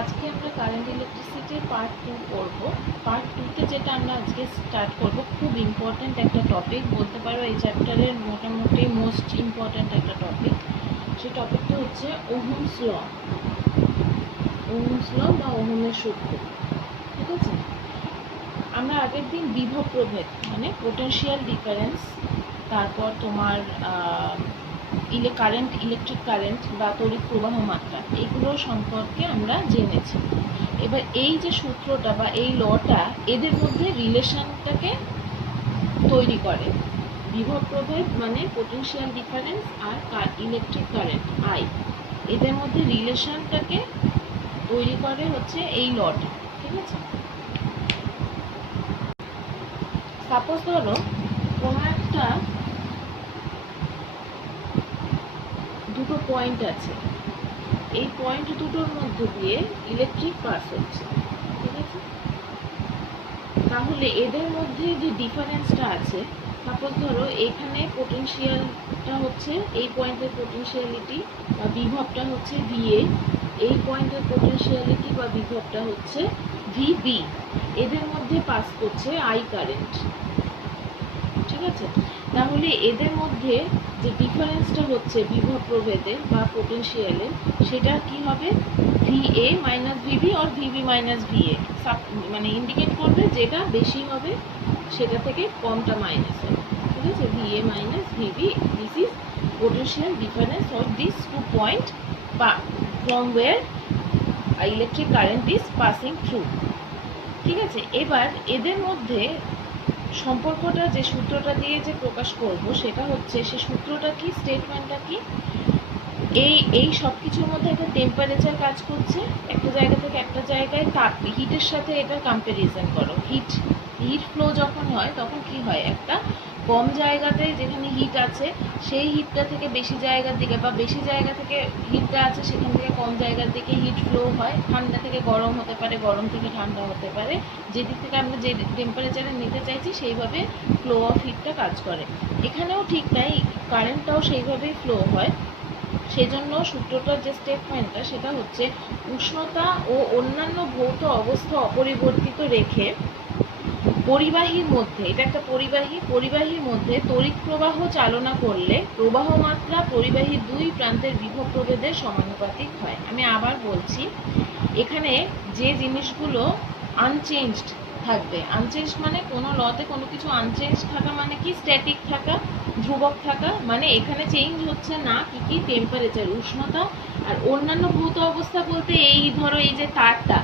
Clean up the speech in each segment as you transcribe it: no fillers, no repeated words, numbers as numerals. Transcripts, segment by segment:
আজকে আমরা কারেন্ট ইলেকট্রিসিটির পার্ট 2 করব। পার্ট 2তে যেটা আমরা আজকে স্টার্ট করব, খুব ইম্পর্ট্যান্ট একটা টপিক বলতে পারো, এই চ্যাপ্টারের মোটামুটি মোস্ট ইম্পর্ট্যান্ট একটা টপিক। সেই টপিকটা হচ্ছে ওহমস ল। ওহমস ল বা ওহমের সূত্র। ঠিক আছে, আমরা আগের দিন বিভব প্রভেদ মানে পোটেনশিয়াল ডিফারেন্স, তারপর তোমার ইলেকট্রিক কারেন্ট বা তড়িৎ প্রবাহ মাত্রা, এগুলো সম্পর্কে আমরা জেনেছি। এবার এই যে সূত্রটা বা এই লটা, এদের মধ্যে রিলেশনটাকে তৈরি করে। বিভব প্রভেদ মানে পোটেনশিয়াল ডিফারেন্স আর ইলেকট্রিক কারেন্ট আই, এদের মধ্যে রিলেশনটাকে তৈরি করে হচ্ছে এই লটা। ঠিক আছে, সাপোজ ধরো কোনো একটা দুটো পয়েন্ট আছে, এই পয়েন্ট দুটোর মধ্যে দিয়ে ইলেকট্রিক পাস হচ্ছে। ঠিক আছে, তাহলে এদের মধ্যে যে ডিফারেন্সটা আছে, সাপোজ ধরো এখানে পোটেনশিয়ালটা হচ্ছে, এই পয়েন্টের পোটেনশিয়ালিটি বা বিভবটা হচ্ছে ভিএ, এই পয়েন্টের পোটেনশিয়ালিটি বা বিভবটা হচ্ছে ভিবি, এদের মধ্যে পাস করছে আই কারেন্ট। ঠিক আছে, তাহলে এদের মধ্যে যে ডিফারেন্সটা হচ্ছে বিভব প্রভেদের বা পোটেনশিয়ালের, সেটা কি হবে? ভিএ মাইনাস ভিবি আর ভিবি মাইনাস ভিএ, মানে ইন্ডিকেট করবে যেটা বেশি হবে সেটা থেকে কমটা মাইনাস হবে। ঠিক আছে, VA minus VB, this is potential difference of these 2 points from where electric current is passing through. ঠিক আছে, এবার এদের মধ্যে সম্পর্কটা যে সূত্রটা দিয়ে যে প্রকাশ করব সেটা হচ্ছে, সে সূত্রটা কি, স্টেটমেন্টটা কি, এই সব কিছুর মধ্যে একটা টেম্পারেচার কাজ করছে, একটা জায়গা থেকে একটা জায়গায় তাপ, হিটের সাথে এটা কম্প্যারিজন করো। হিট ফ্লো যখন হয় তখন কি হয়, একটা কম জায়গাতে যেখানে হিট আছে সেই হিটটা থেকে বেশি জায়গার দিকে, বা বেশি জায়গা থেকে হিটটা আছে সেখান থেকে কম জায়গার দিকে হিট ফ্লো হয়। ঠান্ডা থেকে গরম হতে পারে, গরম থেকে ঠান্ডা হতে পারে, যেদিক থেকে আমরা যে টেম্পারেচারে নিতে চাইছি সেইভাবে ফ্লো অফ হিটটা কাজ করে। এখানেও ঠিক তাই, কারেন্টটাও সেইভাবেই ফ্লো হয়। সেজন্য সূত্রটার যে স্টেটমেন্টটা সেটা হচ্ছে, উষ্ণতা ও অন্যান্য ভৌত অবস্থা অপরিবর্তিত রেখে পরিবাহীর মধ্যে, এটা একটা পরিবাহীর মধ্যে তড়িৎ প্রবাহ চালনা করলে প্রবাহ মাত্রা পরিবাহীর দুই প্রান্তের বিভব প্রভেদের সমানুপাতিক হয়। আমি আবার বলছি, এখানে যে জিনিসগুলো আনচেঞ্জড থাকবে, আনচেঞ্জড মানে কোনো লতে কোনো কিছু আনচেঞ্জ থাকা মানে কি, স্ট্যাটিক থাকা, ধ্রুবক থাকা, মানে এখানে চেঞ্জ হচ্ছে না কি কি, টেম্পারেচার, উষ্ণতা, আর অন্যান্য ভৌত অবস্থা বলতে এই ধরো এই যে তারটা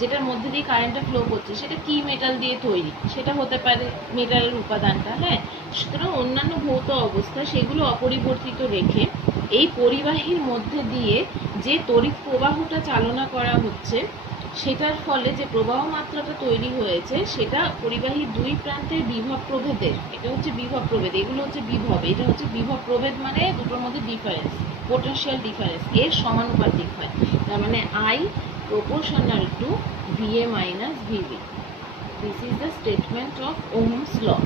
যেটার মধ্যে দিয়ে কারেন্টটা ফ্লো করছে সেটা কি মেটাল দিয়ে তৈরি, সেটা হতে পারে মেটালের উপাদানটা। হ্যাঁ, সুতরাং অন্যান্য ভৌত অবস্থা সেগুলো অপরিবর্তিত রেখে এই পরিবাহীর মধ্যে দিয়ে যে তড়িৎ প্রবাহটা চালনা করা হচ্ছে, সেটার ফলে যে প্রবাহ মাত্রাটা তৈরি হয়েছে সেটা পরিবাহীর দুই প্রান্তের বিভব প্রভেদের, এটা হচ্ছে বিভব প্রভেদ, এগুলো হচ্ছে বিভব, এটা হচ্ছে বিভব প্রভেদ মানে দুটোর মধ্যে ডিফারেন্স, পোটেনশিয়াল ডিফারেন্স, এর সমানুপাতিক হয়। তার মানে I proportional to VA minus VB. This is the statement of Ohm's law.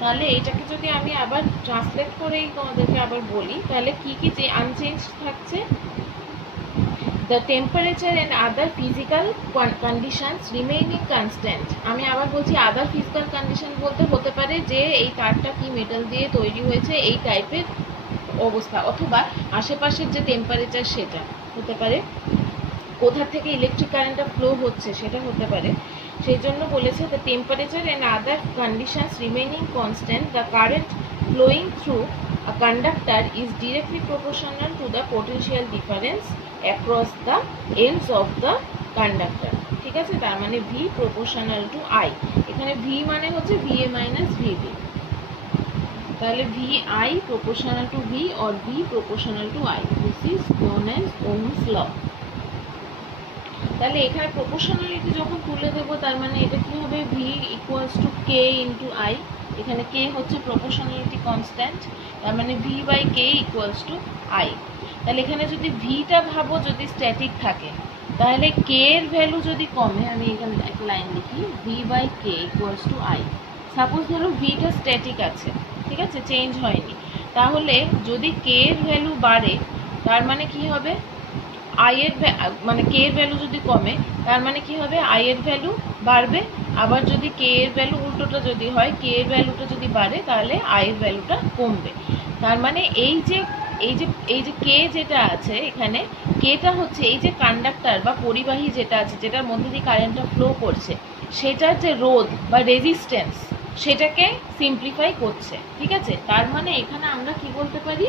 তাহলে এটাকে যদি আমি আবার ট্রান্সলেট করেই তোমাদেরকে আবার বলি, তাহলে কি কি যে আনচেঞ্জ থাকছে, the temperature and other physical conditions remaining constant. আমি আবার বলছি, আদার ফিজিক্যাল কন্ডিশন বলতে হতে পারে যে এই তারটা কি মেটাল দিয়ে তৈরি হয়েছে, এই টাইপের অবস্থা, অথবা আশেপাশের যে টেম্পারেচার সেটা হতে পারে, কোথা থেকে ইলেকট্রিক কারেন্টটা ফ্লো হচ্ছে সেটা হতে পারে। সেই জন্য বলেছে, the temperature and other conditions remaining constant, the current flowing through a conductor is directly proportional to the potential difference across the ends of the conductor. ঠিক আছে, তার মানে ভি প্রপোর্শনাল টু আই, এখানে ভি মানে হচ্ছে VA minus VB, তাহলে V I proportional to V or V proportional to I, this is known as Ohm's law. তাহলে এখানে প্রপোর্শনালিটি যখন তুলে দেবো, তার মানে এটা কি হবে, V equals to K into I, এখানে কে হচ্ছে প্রপোর্শনালিটি কনস্ট্যান্ট, তার মানে V by K equals to I. তাহলে এখানে যদি ভিটা ভাবো যদি স্ট্যাটিক থাকে, তাহলে কে এর ভ্যালু যদি কমে, আমি এখানে একটা লাইন লিখি, V by K equals to I. Suppose ধরো ভিটা স্ট্যাটিক আছে, ঠিক আছে, চেঞ্জ হয়নি, তাহলে যদি কে এর ভ্যালু বাড়ে তার মানে কি হবে, আই এর মানে কে এর ভ্যালু যদি কমে তার মানে কি হবে, আই এর ভ্যালু বাড়বে। আবার যদি কে এর ভ্যালু উল্টোটা যদি হয়, কে এর ভ্যালুটা যদি বাড়ে তাহলে আই এর ভ্যালুটা কমবে। তার মানে এই যে কে যেটা আছে এখানে, কেটা হচ্ছে এই যে কন্ডাক্টর বা পরিবাহী যেটা আছে, যেটার মধ্যে দিয়ে কারেন্টটা ফ্লো করছে, সেটার যে রোধ বা রেজিস্ট্যান্স সেটাকে সিম্পলিফাই করছে। ঠিক আছে, তার মানে এখানে আমরা কি বলতে পারি,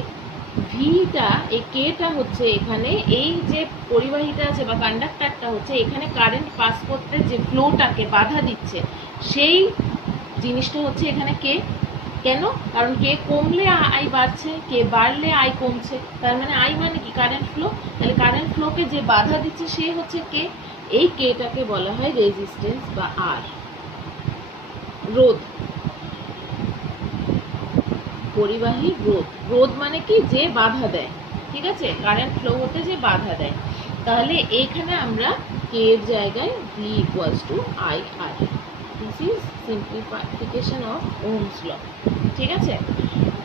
ভিটা এই কেটা হচ্ছে এখানে এই যে পরিবাহীটা আছে বা কন্ডাক্টরটা হচ্ছে এখানে কারেন্ট পাস করতে যে ফ্লোটাকে বাধা দিচ্ছে, সেই জিনিসটা হচ্ছে এখানে কে। কেন? কারণ কে কমলে আই বাড়ছে, কে বাড়লে আই কমছে। তার মানে আই মানে কি, কারেন্ট ফ্লো। তাহলে কারেন্ট ফ্লোকে যে বাধা দিচ্ছে সে হচ্ছে কে। এই কেটাকে বলা হয় রেজিস্ট্যান্স বা আর, রোধ, পরিবাহী রোধ। রোধ মানে কি, যে বাধা দেয়। ঠিক আছে, কারেন্ট ফ্লো হতে যে বাধা দেয়। তাহলে এখানে আমরা কে এর জায়গায় V equals to I R. This is simplification of Ohm's law. ঠিক আছে,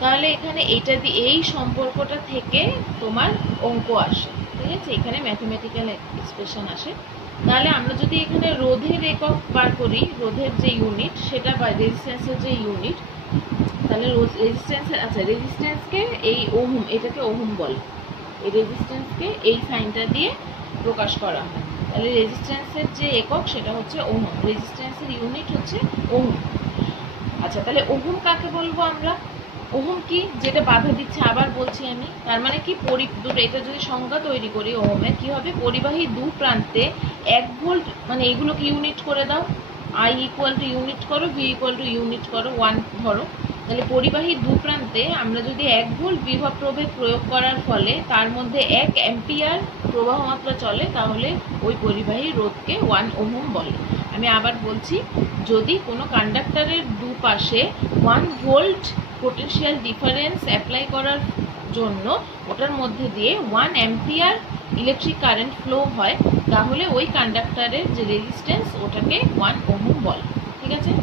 তাহলে এখানে এইটা দিয়ে এই সম্পর্কটা থেকে তোমার অঙ্ক আসে। ঠিক আছে, এখানে ম্যাথমেটিক্যাল এক্সপ্রেশন আসে। তাহলে আমরা যদি এখানে রোধের একক বার করি, রোধের যে ইউনিট সেটা বা রেজিস্ট্যান্সের যে ইউনিট, তাহলে রেজিস্ট্যান্স, আচ্ছা রেজিস্ট্যান্সকে এই ওহম, এটাকে ওহম বলে। এই রেজিস্ট্যান্সকে এই সাইনটা দিয়ে প্রকাশ করা হয়। তাহলে রেজিস্ট্যান্সের যে একক সেটা হচ্ছে ওহম, রেজিস্ট্যান্সের ইউনিট হচ্ছে ওহম। আচ্ছা, তাহলে ওহম কাকে বলবো আমরা? ওহম কি, যেটা বাধা দিচ্ছে। আবার বলছি আমি, তার মানে কি, দুটো, এটা যদি সংজ্ঞা তৈরি করি ওহমের, কি হবে, পরিবাহী দু প্রান্তে 1 ভোল্ট, মানে এগুলোকে ইউনিট করে দাও, আই ইকুয়াল টু ইউনিট করো, ভি ইকুয়াল টু ইউনিট করো, 1 ধরো। তাহলে পরিবাহী দু প্রান্তে আমরা যদি 1 ভোল্ট বিভব প্রভেদ প্রয়োগ করার ফলে তার মধ্যে 1 অ্যাম্পিয়ার প্রবাহ মাত্রা চলে, তাহলে ওই পরিবাহী রোধকে 1 ওহম বলে। আমি আবার বলছি, যদি কোনো কন্ডাক্টরের দুপাশে 1 ভোল্ট পোটেনশিয়াল ডিফারেন্স অ্যাপ্লাই করার জন্য ওটার মধ্যে দিয়ে 1 অ্যাম্পিয়ার ইলেকট্রিক কারেন্ট ফ্লো হয়, তাহলে ওই কন্ডাক্টরের যে রেজিস্ট্যান্স ওটাকে 1 ওহম বলে। ঠিক আছে,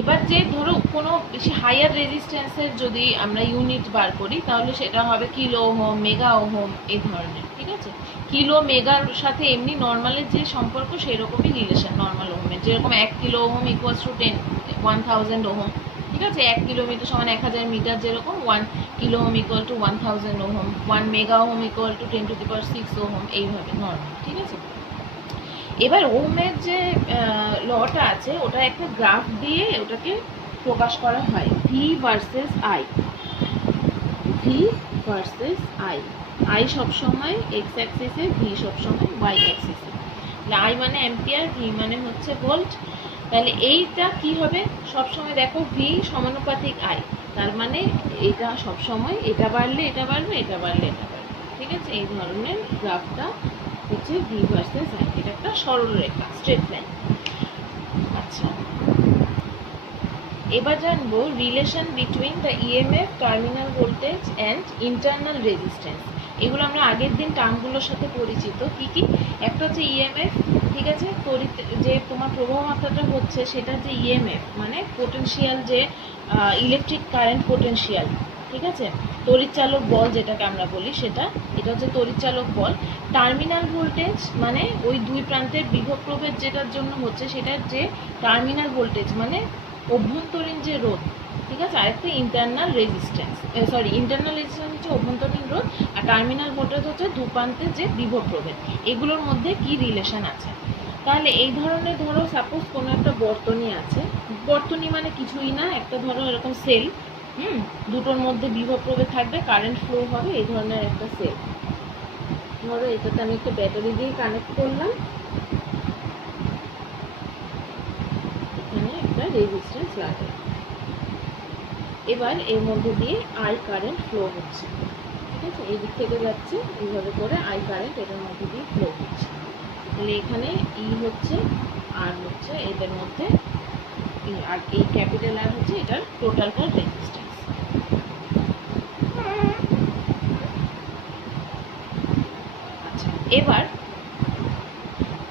এবার যে ধরো কোনো বেশি হায়ার রেজিস্ট্যান্সের যদি আমরা ইউনিট বার করি, তাহলে সেটা হবে কিলো ওহম, মেগা ওহম, এই ধরনের। ঠিক আছে, কিলো মেগার সাথে এমনি নর্মালের যে সম্পর্ক সেরকমই রিলেশন নর্মাল ওহমের, যেরকম 1 kilo ohm equals to 1000 ohm. ঠিক আছে, 1 কিলোমিটার সমান 1000 মিটার, যেরকম 1 kilo ohm equal to 1000 ohm, 1 mega ohm equal to 10⁶ ohm, এইভাবে নর্মাল। ঠিক আছে, এবার ওহমের যে লটা আছে ওটা একটা গ্রাফ দিয়ে ওটাকে প্রকাশ করা হয়, V versus I. V versus I, I সবসময় এক্স অ্যাক্সিসে, ভি সবসময় ওয়াই অ্যাক্সিসে। আই মানে অ্যাম্পিয়ার, ভি মানে হচ্ছে ভোল্ট। তাহলে এইটা কি হবে, সবসময় দেখো ভি সমানুপাতিক আই, তার মানে এটা সবসময় এটা বাড়লে এটা বাড়বে, এটা বাড়লে এটা বাড়বে। ঠিক আছে, এই ধরনের গ্রাফটা হচ্ছে ভি ভার্সেস আই। এটা একটা সরল রেখা, স্ট্রেট লাইন। আচ্ছা, এবার জানবো relation between the EMF, terminal voltage and internal resistance. এগুলো আমরা আগের দিন টার্মগুলোর সাথে পরিচিত। কি কি? একটা হচ্ছে ইএমএফ, ঠিক আছে, তড়িৎ যে তোমার প্রবাহ মাত্রাটা হচ্ছে সেটা যে ইএমএফ মানে পোটেনশিয়াল, যে ইলেকট্রিক কারেন্ট পোটেনশিয়াল। ঠিক আছে, তড়িৎচালক বল যেটাকে আমরা বলি সেটা, এটা হচ্ছে তড়িৎচালক বল। টার্মিনাল ভোল্টেজ মানে ওই দুই প্রান্তের বিভব প্রভেদ যেটার জন্য হচ্ছে সেটার যে টার্মিনাল ভোল্টেজ, মানে অভ্যন্তরীণ যে রোধ। ঠিক আছে, আরেকটা ইন্টারনাল রেজিস্ট্যান্স, ইন্টারনাল রেজিস্ট্যান্স হচ্ছে অভ্যন্তরীণ রোধ, আর টার্মিনাল ভোল্টেজ হচ্ছে দুপ্রান্তের যে বিভব প্রভেদ। এগুলোর মধ্যে কি রিলেশন আছে? তাহলে এই ধরনের, ধরো সাপোজ কোনো একটা বর্তনী আছে, বর্তনী মানে কিছুই না, একটা ধরো এরকম সেল, দুটোর মধ্যে বিভব প্রভেদ থাকবে, কারেন্ট ফ্লো হবে, এই ধরনের একটা সেল। ধরো এটাতে আমি একটা ব্যাটারি দিয়ে কানেক্ট করলাম, এখানে একটা রেজিস্ট্যান্স লাগে। এবার এর মধ্যে দিয়ে আই কারেন্ট ফ্লো হচ্ছে। ঠিক আছে, এই দিক থেকে যাচ্ছে, এইভাবে করে আই কারেন্ট এটার মধ্যে দিয়ে ফ্লো হচ্ছে। তাহলে এখানে ই হচ্ছে, আর হচ্ছে এদের মধ্যে, আর এই ক্যাপিটাল আর হচ্ছে এটার টোটালটার রেজিস্ট্যান্স। আচ্ছা, এবার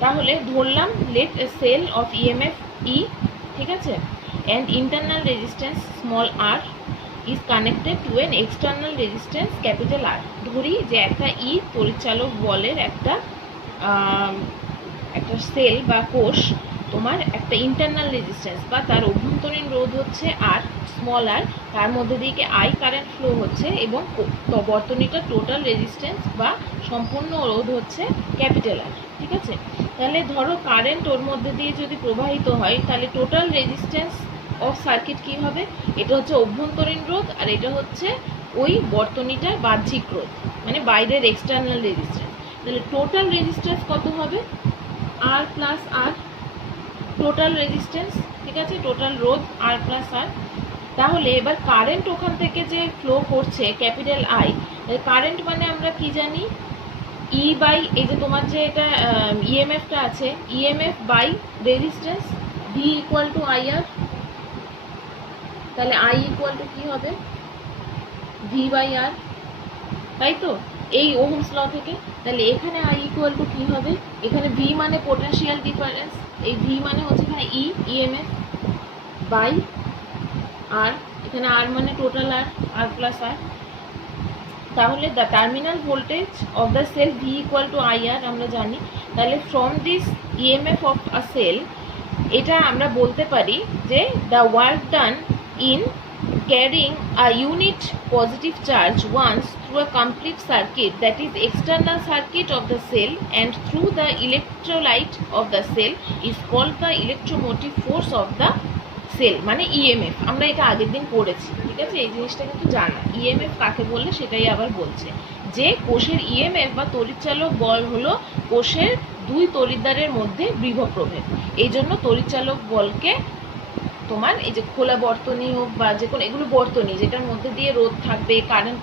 তাহলে ধরলাম let a cell of EMF E, ঠিক আছে, and internal resistance small r, is connected to an external resistance capital R. ধরি যে একটা তড়িৎচালক বলের একটা সেল বা কোষ তোমার একটা ইন্টারনাল রেজিস্ট্যান্স বা তার অভ্যন্তরীণ রোধ হচ্ছে আর, স্মল আর, তার মধ্যে দিয়ে আই কারেন্ট ফ্লো হচ্ছে এবং বর্তনীটা টোটাল রেজিস্ট্যান্স বা সম্পূর্ণ রোধ হচ্ছে ক্যাপিটাল আর। ঠিক আছে, তাহলে ধরো কারেন্ট ওর মধ্যে দিয়ে যদি প্রবাহিত হয় তাহলে টোটাল রেজিস্ট্যান্স অফ সার্কিট কী হবে? এটা হচ্ছে অভ্যন্তরীণ রোধ আর এটা হচ্ছে ওই বর্তনীটার বাহ্যিক রোধ, মানে বাইরের এক্সটার্নাল রেজিস্ট্যান্স। তাহলে টোটাল রেজিস্ট্যান্স কত হবে? আর প্লাস আর, টোটাল রেজিস্ট্যান্স। ঠিক আছে, টোটাল রোধ আর প্লাস আর। তাহলে এবার কারেন্ট ওখান থেকে যে ফ্লো করছে ক্যাপিটাল আই, কারেন্ট মানে আমরা কি জানি? ই বাই, এই যে তোমার যে এটা ইএমএফটা আছে, EMF by resistance, V equal to I R. তাহলে আই ইকুয়াল টু কী হবে? ভি বাই আর, তাই তো, এই ওহমস ল থেকে। তাহলে এখানে আই ইকুয়াল টু কী হবে? এখানে ভি মানে পোটেনশিয়াল ডিফারেন্স, এই ভি মানে হচ্ছে এখানে ইএমএফ বাই আর, এখানে আর মানে টোটাল আর, আর প্লাস আর। তাহলে the terminal voltage of the cell V equal to I R আমরা জানি। তাহলে from this EMF of a cell, এটা আমরা বলতে পারি যে the work done in carrying a unit positive charge once through a complete circuit, that is external circuit of the cell, and through the electrolyte of the cell is called the electromotive force of the cell, মানে EMF. আমরা এটা আগের দিন পড়েছি, ঠিক আছে, এই জিনিসটা কিন্তু জানা। ইএমএফ কাকে বললে সেটাই আবার বলছে যে কোষের ইএমএফ বা তড়িৎচালক বল হলো কোষের দুই তড়িৎদ্বারের মধ্যে বিভব প্রভেদ। এই জন্য তড়িৎচালক বলকে তোমার এই যে খোলা বর্তনী হোক বা যে কোনো, এগুলো বর্তনী যেটার মধ্যে দিয়ে রোধ থাকবে, কারেন্ট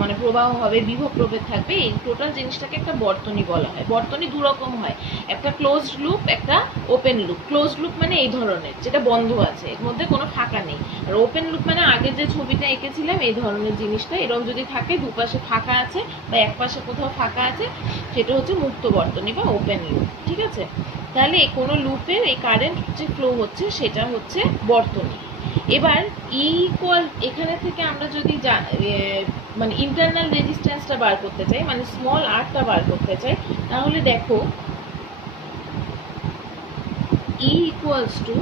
মানে প্রবাহ হবে, বিভব প্রভেদ থাকবে, এই টোটাল জিনিসটাকে একটা বর্তনী বলা হয়। বর্তনী দু রকম হয়, একটা ক্লোজড লুপ, একটা ওপেন লুপ। ক্লোজড লুপ মানে এই ধরনের, যেটা বন্ধ আছে, এর মধ্যে কোনো ফাঁকা নেই। আর ওপেন লুপ মানে আগের যে ছবিটা এঁকেছিলাম এই ধরনের জিনিসটা, এরকম যদি থাকে দুপাশে ফাঁকা আছে বা এক পাশে কোথাও ফাঁকা আছে, সেটা হচ্ছে মুক্ত বর্তনী বা ওপেন লুপ। ঠিক আছে, তাহলে কোনো লুপের এই কারেন্ট যে ফ্লো হচ্ছে সেটা হচ্ছে বর্তনী। এবার ই ইকুয়াল, এখানে থেকে আমরা যদি মানে ইন্টারনাল রেজিস্ট্যান্সটা বার করতে চাই, মানে স্মল আরটা বার করতে চাই, তাহলে দেখো ই ইকুয়ালস টু,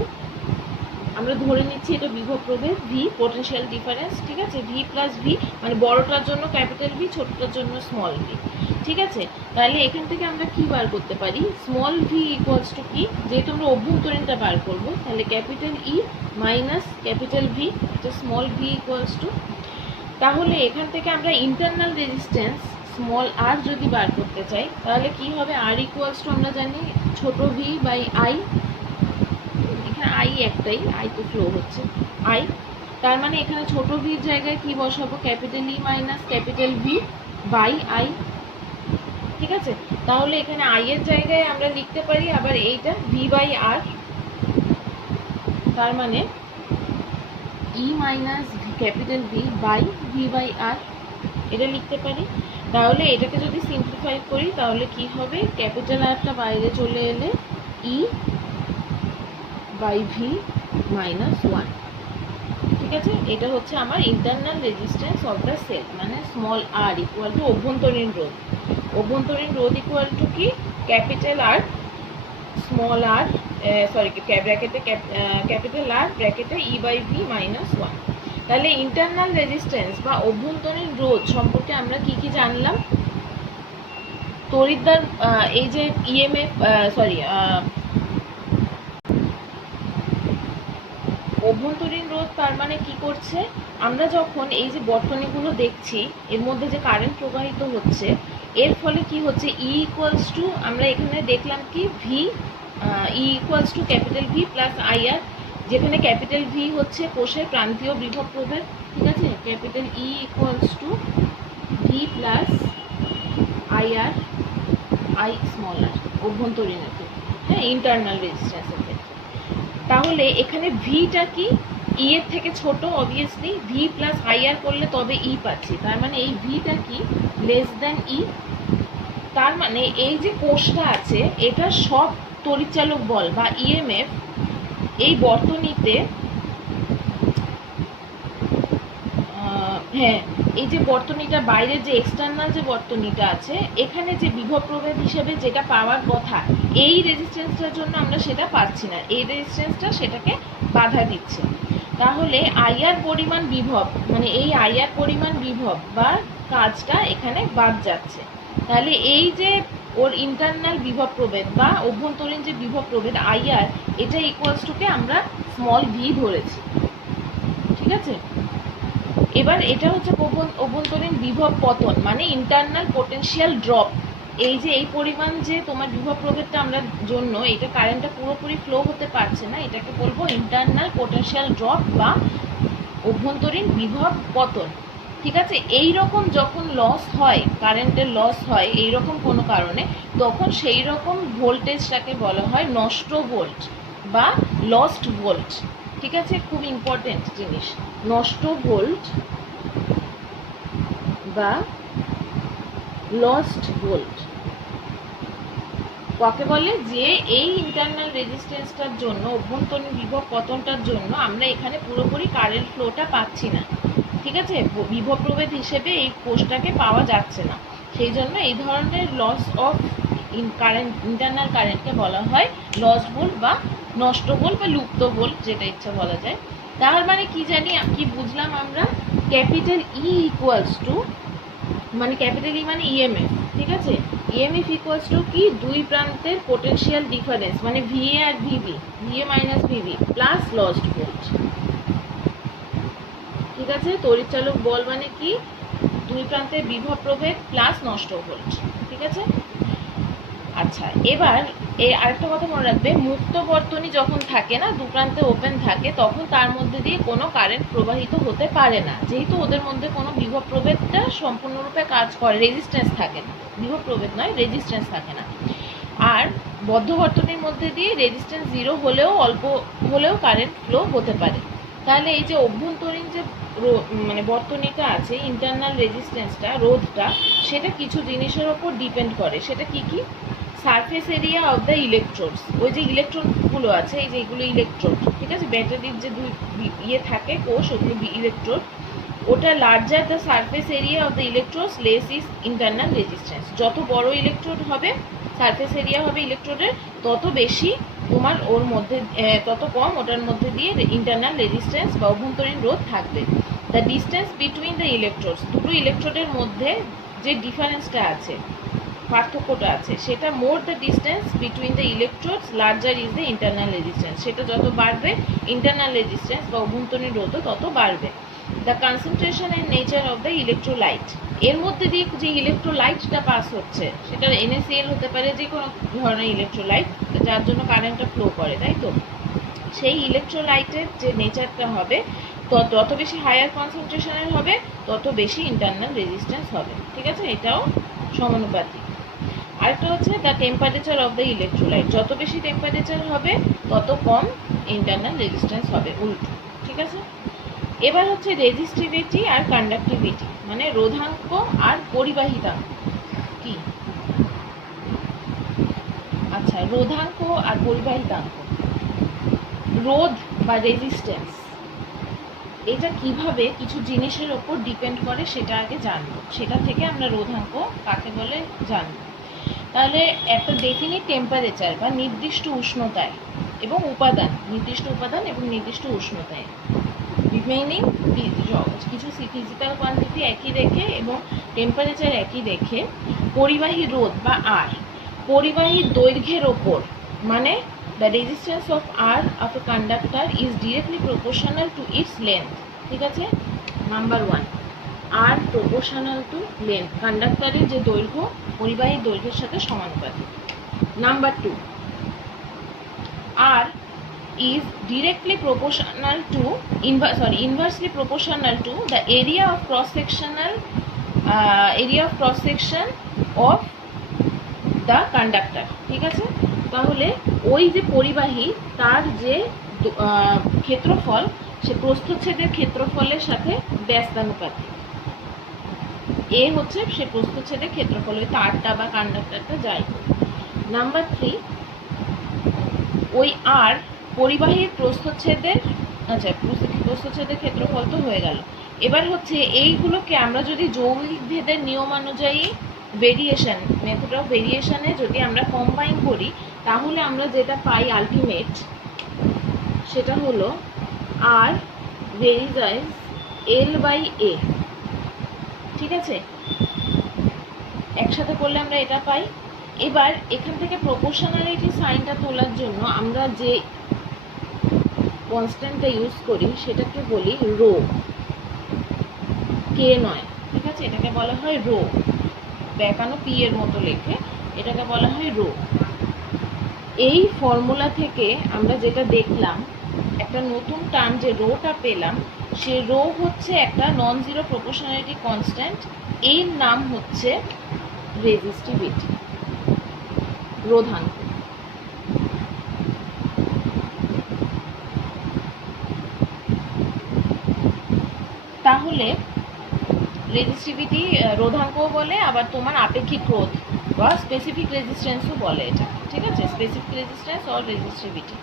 আমরা ধরে নিচ্ছি এটা বিভব প্রভেদ, ভি পোটেনশিয়াল ডিফারেন্স। ঠিক আছে, ভি প্লাস ভি মানে বড়টার জন্য ক্যাপিটাল ভি, ছোটটার জন্য স্মল ভি। ঠিক আছে, তাহলে এখান থেকে আমরা কি বার করতে পারি? স্মল ভি ইকুয়ালস টু কি, যেহেতু আমরা অভ্যন্তরীণটা বার করবো, তাহলে capital E minus capital V, এটা স্মল ভি ইকুয়ালস টু। তাহলে এখান থেকে আমরা ইন্টারনাল রেজিস্ট্যান্স স্মল আর যদি বার করতে চাই তাহলে কি হবে? আর ইকুয়ালস টু আমরা জানি ছোট ভি বাই আই, এখানে আই একটাই, আই তো ফ্লো হচ্ছে আই, তার মানে এখানে ছোট ভির জায়গায় কি বসাবো? Capital E minus capital V by I. ঠিক আছে, তাহলে এখানে আই এর জায়গায় আমরা লিখতে পারি আবার এইটা ভি বাই আর, তার মানে E minus capital V by V by R, এটা লিখতে পারি। তাহলে এটাকে যদি সিম্পলিফাই করি তাহলে কি হবে? ক্যাপিটাল আরটা বাইরে চলে এলে E by V minus one. ঠিক আছে, এটা হচ্ছে আমার internal resistance of the cell, মানে স্মল আর ইকুয়াল টু অভ্যন্তরীণ রোধ। অভ্যন্তরীণ রোধ ইকুয়াল টু কি? Capital R small r, sorry ব্র্যাকেটে ক্যাপিটাল আর ব্র্যাকেটে E by V minus one. তাহলে ইন্টারনাল রেজিস্ট্যান্স বা অভ্যন্তরীণ রোধ সম্পর্কে আমরা কি কি জানলাম? তড়িৎদ্বার, এই যে ইএমএফ, সরি অভ্যন্তরীণ রোধ, তার মানে কি করছে? আমরা যখন এই যে বর্তনীগুলো দেখছি এর মধ্যে যে কারেন্ট প্রবাহিত হচ্ছে, এর ফলে কি হচ্ছে? ই ইকুয়ালস টু, আমরা এখানে দেখলাম কি V, E equals to capital V plus I R, যেখানে ক্যাপিটাল ভি হচ্ছে কোষের প্রান্তীয় বিভব প্রভেদ। ঠিক আছে, capital E equals to V plus I R, I small r অভ্যন্তরীণের ক্ষেত্রে, হ্যাঁ, ইন্টারনাল রেজিস্ট্যান্সের ক্ষেত্রে। তাহলে এখানে ভিটা কি? ই এর থেকে ছোট, অবভিয়াসলি ভি প্লাস আই আর করলে তবে ই পাচ্ছি, তার মানে এই ভিটা কি? লেস দ্যান ই। তার মানে এই যে কোষটা আছে এটা সব তড়িৎচালক বল বা ইএমএফ এই বর্তনীতে হ্যাঁ, এই যে বর্তনীটা বাইরের যে এক্সটার্নাল যে বর্তনীটা আছে, এখানে যে বিভব প্রভেদ হিসেবে যেটা পাওয়ার কথা, এই রেজিস্ট্যান্সটার জন্য আমরা সেটা পাচ্ছি না, এই রেজিস্ট্যান্সটা সেটাকে বাধা দিচ্ছে। তাহলে আইআর পরিমাণ বিভব, মানে এই আইআর পরিমাণ বিভব বা কাজটা এখানে বাদ যাচ্ছে। তাহলে এই যে ওর ইন্টারনাল বিভব প্রভেদ বা অভ্যন্তরীণ যে বিভব প্রভেদ আইআর, এটা ইকুয়ালস টুকে আমরা স্মল ভি ধরেছি। ঠিক আছে, এবার এটা হচ্ছে অভ্যন্তরীণ বিভব পতন, মানে ইন্টারনাল পোটেনশিয়াল ড্রপ। এই যে এই পরিমাণ যে তোমার বিভব প্রভেদটা আমরা জন্য এটা কারেন্টটা পুরোপুরি ফ্লো হতে পারছে না, এটাকে বলবো ইন্টারনাল পোটেনশিয়াল ড্রপ বা অভ্যন্তরীণ বিভব পতন। ঠিক আছে, এই রকম যখন লস হয়, কারেন্টের লস হয় এই রকম কোনো কারণে, তখন সেই রকম ভোল্টেজটাকে বলা হয় নষ্ট ভোল্ট বা লস্ট ভোল্ট। ঠিক আছে, খুব ইম্পর্টেন্ট জিনিস, নষ্ট ভোল্ট বা লস্ট ভোল্ট কাকে বলে? যে এই ইন্টারনাল রেজিস্ট্যান্সটার জন্য, অভ্যন্তরীণ বিভব পতনটার জন্য আমরা এখানে পুরোপুরি কারেন্ট ফ্লোটা পাচ্ছি না। ঠিক আছে, বিভব প্রভেদ হিসেবে এই কোষটাকে পাওয়া যাচ্ছে না, সেই জন্য এই ধরনের লস অফ কারেন্ট, ইন্টারনাল কারেন্টকে বলা হয় লস্ট ভোল্ট বা নষ্ট ভোল্ট বা লুপ্ত ভোল্ট, যেটা ইচ্ছা বলা যায়। তার মানে কি জানি, কি বুঝলাম আমরা? ক্যাপিটাল ই ইকুয়ালস টু, মানে ক্যাপিটাল ই মানে ইএমএফ। ঠিক আছে, ইএমএফ ইকুয়ালস টু কি? দুই প্রান্তের পোটেনশিয়াল ডিফারেন্স, মানে ভিএ আর VB, VA minus VB plus lost volt. ঠিক আছে, তড়িৎচালক বল মানে কি? দুই প্রান্তের বিভব প্রভেদ প্লাস নষ্ট ভোল্ট। ঠিক আছে, আচ্ছা এবার এই আরেকটা কথা মনে রাখবে, মুক্ত বর্তনী যখন থাকে না, দু প্রান্তে ওপেন থাকে, তখন তার মধ্যে দিয়ে কোনো কারেন্ট প্রবাহিত হতে পারে না, যেহেতু ওদের মধ্যে কোনো বিভব প্রভেদটা সম্পূর্ণরূপে কাজ করে, রেজিস্ট্যান্স থাকে না, বিভব প্রভেদ নয়, রেজিস্ট্যান্স থাকে না। আর বদ্ধ বর্তনীর মধ্যে দিয়ে রেজিস্ট্যান্স জিরো হলেও অল্প হলেও কারেন্ট ফ্লো হতে পারে। তাহলে এই যে অভ্যন্তরীণ যে মানে বর্তনীটা আছে, ইন্টারনাল রেজিস্ট্যান্সটা, রোধটা, সেটা কিছু জিনিসের ওপর ডিপেন্ড করে। সেটা কি কি? Surface area of the electrodes, ওই যে ইলেকট্রনগুলো আছে, এই যে এগুলো ইলেকট্রোড। ঠিক আছে, ব্যাটারির যে দুই ইয়ে থাকে কোষ, ওগুলো ইলেকট্রোড। ওটা larger the surface area of the electrodes less is internal resistance. যত বড় ইলেকট্রোড হবে, সারফেস এরিয়া হবে ইলেকট্রোডের, তত বেশি তোমার ওর মধ্যে, তত কম ওটার মধ্যে দিয়ে ইন্টারনাল রেজিস্ট্যান্স বা অভ্যন্তরীণ রোধ থাকবে। The distance between the electrodes, দুটো ইলেকট্রোডের মধ্যে যে ডিফারেন্সটা আছে, পার্থক্যটা আছে, সেটা more the distance between the electrodes larger is the internal resistance. সেটা যত বাড়বে ইন্টারনাল রেজিস্ট্যান্স বা অভ্যন্তরীণ রোধও তত বাড়বে। The concentration and nature of the electrolyte, এর মধ্যে দিয়ে যে ইলেকট্রোলাইটটা পাস হচ্ছে, সেটা NaCl হতে পারে, যে কোনো ধরনের ইলেকট্রোলাইট যার জন্য কারেন্টটা ফ্লো করে, তাই তো? সেই ইলেকট্রোলাইটের যে নেচারটা হবে, তত বেশি হায়ার কনসেন্ট্রেশনের হবে, তত বেশি ইন্টারনাল রেজিস্ট্যান্স হবে। ঠিক আছে, এটাও সমানুপাতিক। আরেকটা হচ্ছে the temperature of the electrolyte, যত বেশি টেম্পারেচার হবে তত কম ইন্টারনাল রেজিস্ট্যান্স হবে, উল্টো। ঠিক আছে, এবার হচ্ছে রেজিস্টিভিটি আর কন্ডাক্টিভিটি, মানে রোধাঙ্ক আর পরিবাহিতাঙ্ক কি? আচ্ছা, রোধাঙ্ক আর পরিবাহিতাঙ্ক, রোধ বা রেজিস্ট্যান্স, এটা কিভাবে কিছু জিনিসের ওপর ডিপেন্ড করে সেটা আগে জানবো, সেটা থেকে আমরা রোধাঙ্ক কাকে বলে জানবো। তাহলে একটা ডেফিনিট টেম্পারেচার বা নির্দিষ্ট উষ্ণতায় এবং উপাদান, নির্দিষ্ট উপাদান এবং নির্দিষ্ট উষ্ণতায়, রিমেইনিং কিছু ফিজিক্যাল কোয়ান্টিটি একই রেখে এবং টেম্পারেচার একই রেখে, পরিবাহী রোধ বা আর, পরিবাহীর দৈর্ঘ্যের ওপর, মানে the resistance of R of a conductor is directly proportional to its length. ঠিক আছে, number one, R proportional to length, কন্ডাক্টরের যে দৈর্ঘ্য পরিবাহীর দৈর্ঘ্যের সাথে সমানুপাতিক। Number two, R is directly proportional to inversely proportional to the area of cross section of the conductor। ঠিক আছে, তাহলে ওই যে পরিবাহী, তার যে ক্ষেত্রফল, সে প্রস্থচ্ছেদের ক্ষেত্রফলের সাথে ব্যস্তানুপাতিক। এ হচ্ছে সে প্রস্থচ্ছেদের ক্ষেত্রফল, ওই তারটা বা কন্ডাক্টরটা যাই। নাম্বার থ্রি, ওই আর পরিবাহীর প্রস্থচ্ছেদের, আচ্ছা প্রস্থচ্ছেদের ক্ষেত্রফল তো হয়ে গেল, এবার হচ্ছে এইগুলোকে আমরা যদি যৌগিক ভেদের নিয়মানুযায়ী ভেরিয়েশন, মেথড অফ ভেরিয়েশনে যদি আমরা কম্বাইন করি, তাহলে আমরা যেটা পাই আলটিমেট, সেটা হলো আর ভেরিজাইজ এল বাই এ। ঠিক আছে, একসাথে করলে আমরা এটা পাই। এবার এখান থেকে প্রপোর্শনালিটি সাইনটা তোলার জন্য আমরা যে কনস্ট্যান্টটা ইউজ করি সেটাকে বলি রো, কে নয়। ঠিক আছে, এটাকে বলা হয় রো, ব্যাকানো পি এর মতো লেখে, এটাকে বলা হয় রো। এই ফর্মুলা থেকে আমরা যেটা দেখলাম, একটা নতুন টার্ম যে রোটা পেলাম, সে রো হচ্ছে একটা নন জিরো প্রপোর্শনালিটি কনস্ট্যান্ট, এর নাম হচ্ছে রেজিস্টিভিটি, রোধাঙ্ক। তাহলে রেজিস্টিভিটি রোধাঙ্কও বলে, আবার তোমার আপেক্ষিক রোধ বা স্পেসিফিক রেজিস্ট্যান্সও বলে এটা। ঠিক আছে, স্পেসিফিক রেজিস্ট্যান্স অর রেজিস্টিভিটি।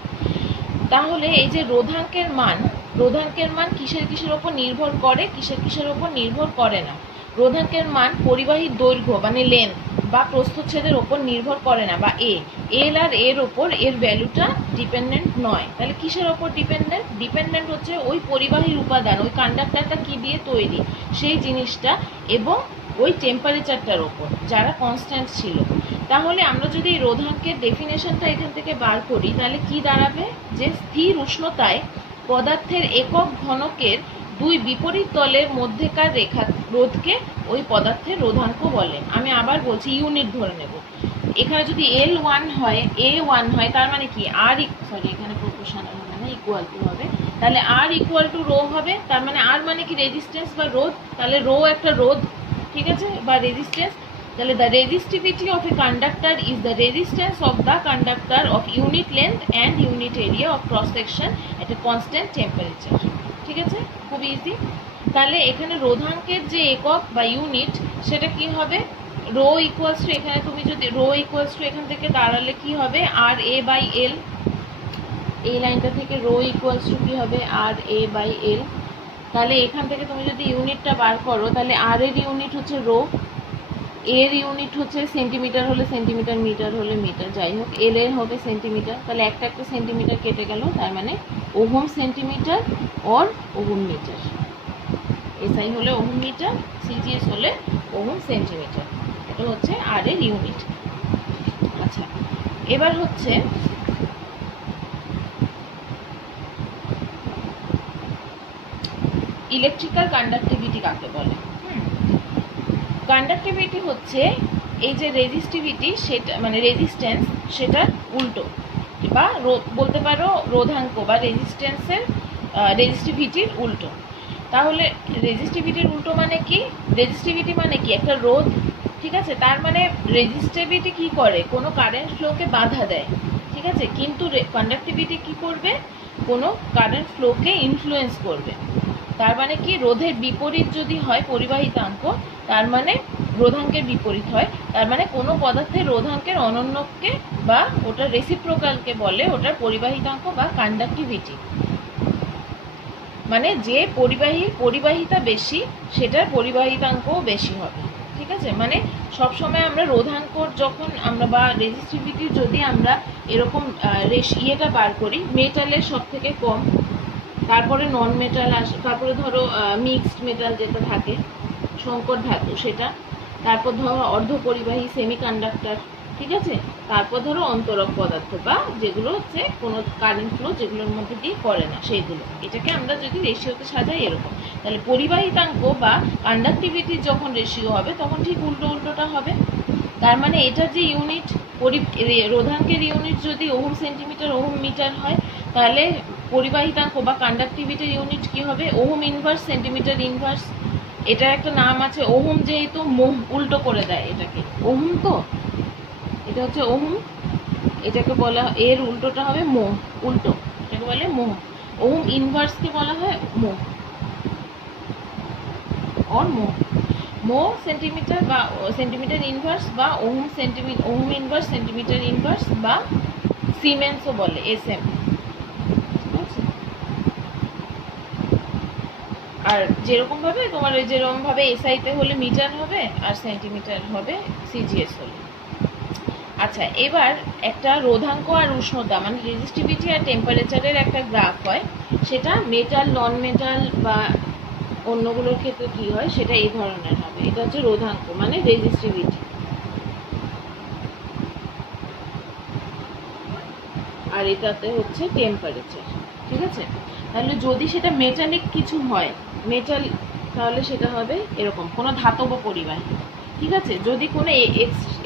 তাহলে এই যে রোধাঙ্কের মান কিসের কিসের ওপর নির্ভর করে, কিসের ওপর নির্ভর করে না। রোধাঙ্কের মান পরিবাহীর দৈর্ঘ্য মানে লেন্থ বা প্রস্থচ্ছেদের ওপর নির্ভর করে না, বা এল আর এর ওপর এর ভ্যালুটা ডিপেন্ডেন্ট নয়। তাহলে কিসের ওপর ডিপেন্ডেন্ট হচ্ছে ওই পরিবাহীর উপাদান, ওই কন্ডাক্টরটা কি দিয়ে তৈরি সেই জিনিসটা, এবং ওই টেম্পারেচারটার ওপর, যারা কনস্ট্যান্ট ছিল। তাহলে আমরা যদি এই রোধাঙ্কের ডেফিনেশনটা এখান থেকে বার করি, তাহলে কি দাঁড়াবে, যে স্থির উষ্ণতায় পদার্থের একক ঘনকের দুই বিপরীত তলের মধ্যেকার রেখা রোধকে ওই পদার্থের রোধাঙ্ক বলে। আমি আবার বলছি, ইউনিট ধরে নেব। এখানে যদি L1 হয়, A1 হয়, তার মানে কি আর এখানে প্রপোর্শনাল হবে না, ইকুয়াল টু হবে। তাহলে আর ইকুয়াল টু রো হবে, তার মানে আর মানে কি রেজিস্ট্যান্স বা রোধ, তাহলে রো একটা রোধ। ঠিক আছে, বা রেজিস্ট্যান্স। তাহলে the resistivity of a conductor is the resistance of the conductor of unit length and unit area of cross section at a constant temperature. ঠিক আছে, খুব ইজি। তাহলে এখানে রোধাঙ্কের যে একক বা ইউনিট, সেটা কি হবে, রো ইকুয়ালস টু, এখানে তুমি যদি রো ইকুয়ালস টু এখান থেকে দাঁড়ালে কি হবে, আর এ বাই এল। এই লাইনটা থেকে রো ইকুয়ালস টু কি হবে, আর এ বাই এল। তাহলে এখান থেকে তুমি যদি ইউনিটটা বার করো, তাহলে আর এর ইউনিট হচ্ছে রো, এর ইউনিট হচ্ছে সেন্টিমিটার হলে সেন্টিমিটার, মিটার হলে মিটার, যাই হোক, এল এর হবে সেন্টিমিটার। তাহলে একটা একটা সেন্টিমিটার কেটে গেল, তার মানে ohm centimetre or ohm metre. SI হলে ওহম মিটার, সিজিএস হলে ওহম সেন্টিমিটার। এটা হচ্ছে আর এর ইউনিট। আচ্ছা, এবার হচ্ছে ইলেকট্রিক্যাল কন্ডাক্টিভিটি কাকে বলে। কন্ডাক্টিভিটি হচ্ছে এই যে রেজিস্টিভিটি, সেটা মানে রেজিস্ট্যান্স, সেটার উল্টো, বা বলতে পারো রোধাঙ্ক বা রেজিস্টিভিটির উল্টো। তাহলে রেজিস্টিভিটির উল্টো মানে কি, রেজিস্টিভিটি মানে কি একটা রোধ। ঠিক আছে, তার মানে রেজিস্টিভিটি কি করে, কোনো কারেন্ট ফ্লোকে বাধা দেয়। ঠিক আছে, কিন্তু কন্ডাক্টিভিটি কি করবে, কোনো কারেন্ট ফ্লোকে ইনফ্লুয়েন্স করবে। তার মানে কি, রোধের বিপরীত যদি হয় পরিবাহিতাঙ্ক, তার মানে রোধাঙ্কের বিপরীত হয়, তার মানে কোনো পদার্থের রোধাঙ্কের অনন্যকে বা ওটার রেসিপ্রোকালকে বলে ওটার পরিবাহিতাঙ্ক বা কন্ডাক্টিভিটি। মানে যে পরিবাহিতা বেশি, সেটার পরিবাহিতাঙ্কও বেশি হবে। ঠিক আছে, মানে সবসময় আমরা রোধাঙ্কর যখন আমরা বা রেজিস্টিভিটির যদি আমরা এরকম ইয়েটা বার করি, মেটালের সব থেকে কম, তারপরে নন মেটাল আসে, তারপরে ধরো মিক্সড মেটাল যেটা থাকে, সংকর ধাতু সেটা, তারপর ধরো অর্ধপরিবাহী সেমিকন্ডাক্টর। ঠিক আছে, তারপর ধরো অন্তরক পদার্থ বা যেগুলো হচ্ছে কোনো কারেন্ট ফ্লো যেগুলোর মধ্যে দিয়ে করে না সেইগুলো। এটাকে আমরা যদি রেশিওতে সাজাই এরকম, তাহলে পরিবাহিতাঙ্ক বা কন্ডাক্টিভিটির যখন রেশিও হবে, তখন ঠিক উল্টোটা হবে। তার মানে এটার যে ইউনিট, রোধাঙ্কের ইউনিট যদি ওহম সেন্টিমিটার ওহম মিটার হয়, তাহলে পরিবাহিতাঙ্ক বা কন্ডাক্টিভিটির ইউনিট কি হবে, ওহম ইনভার্স সেন্টিমিটার ইনভার্স। এটা একটা নাম আছে, ওহম যেহেতু উল্টো করে দেয় এটাকে, ওহম তো এটা হচ্ছে ওহম, এটাকে বলা, এর উল্টোটা হবে মোহ, উল্টো, এটাকে বলে মোহ। ওহম ইনভার্সকে বলা হয় মোহ অর মোহ সেন্টিমিটার বা সেন্টিমিটার ইনভার্স, বা ওহম ইনভার্স সেন্টিমিটার ইনভার্স, বা সিমেন্সও বলে, এসএম। আর যেরকমভাবে তোমার ওই যেরকমভাবে এসআইতে হলে মিটার হবে আর সেন্টিমিটার হবে সিজিএস হলে। আচ্ছা, এবার একটা রোধাঙ্ক আর উষ্ণতা মানে রেজিস্টিভিটি আর টেম্পারেচারের একটা গ্রাফ হয়, সেটা মেটাল নন মেটাল বা অন্যগুলোর ক্ষেত্রে কী হয় সেটা এই ধরনের হবে। এটা হচ্ছে রোধাঙ্ক মানে রেজিস্টিভিটি, আর এটাতে হচ্ছে টেম্পারেচার। ঠিক আছে, তাহলে যদি সেটা মেটালিক কিছু হয়, মেটাল, তাহলে সেটা হবে এরকম কোনো ধাতব পরিবাহী। ঠিক আছে, যদি কোনো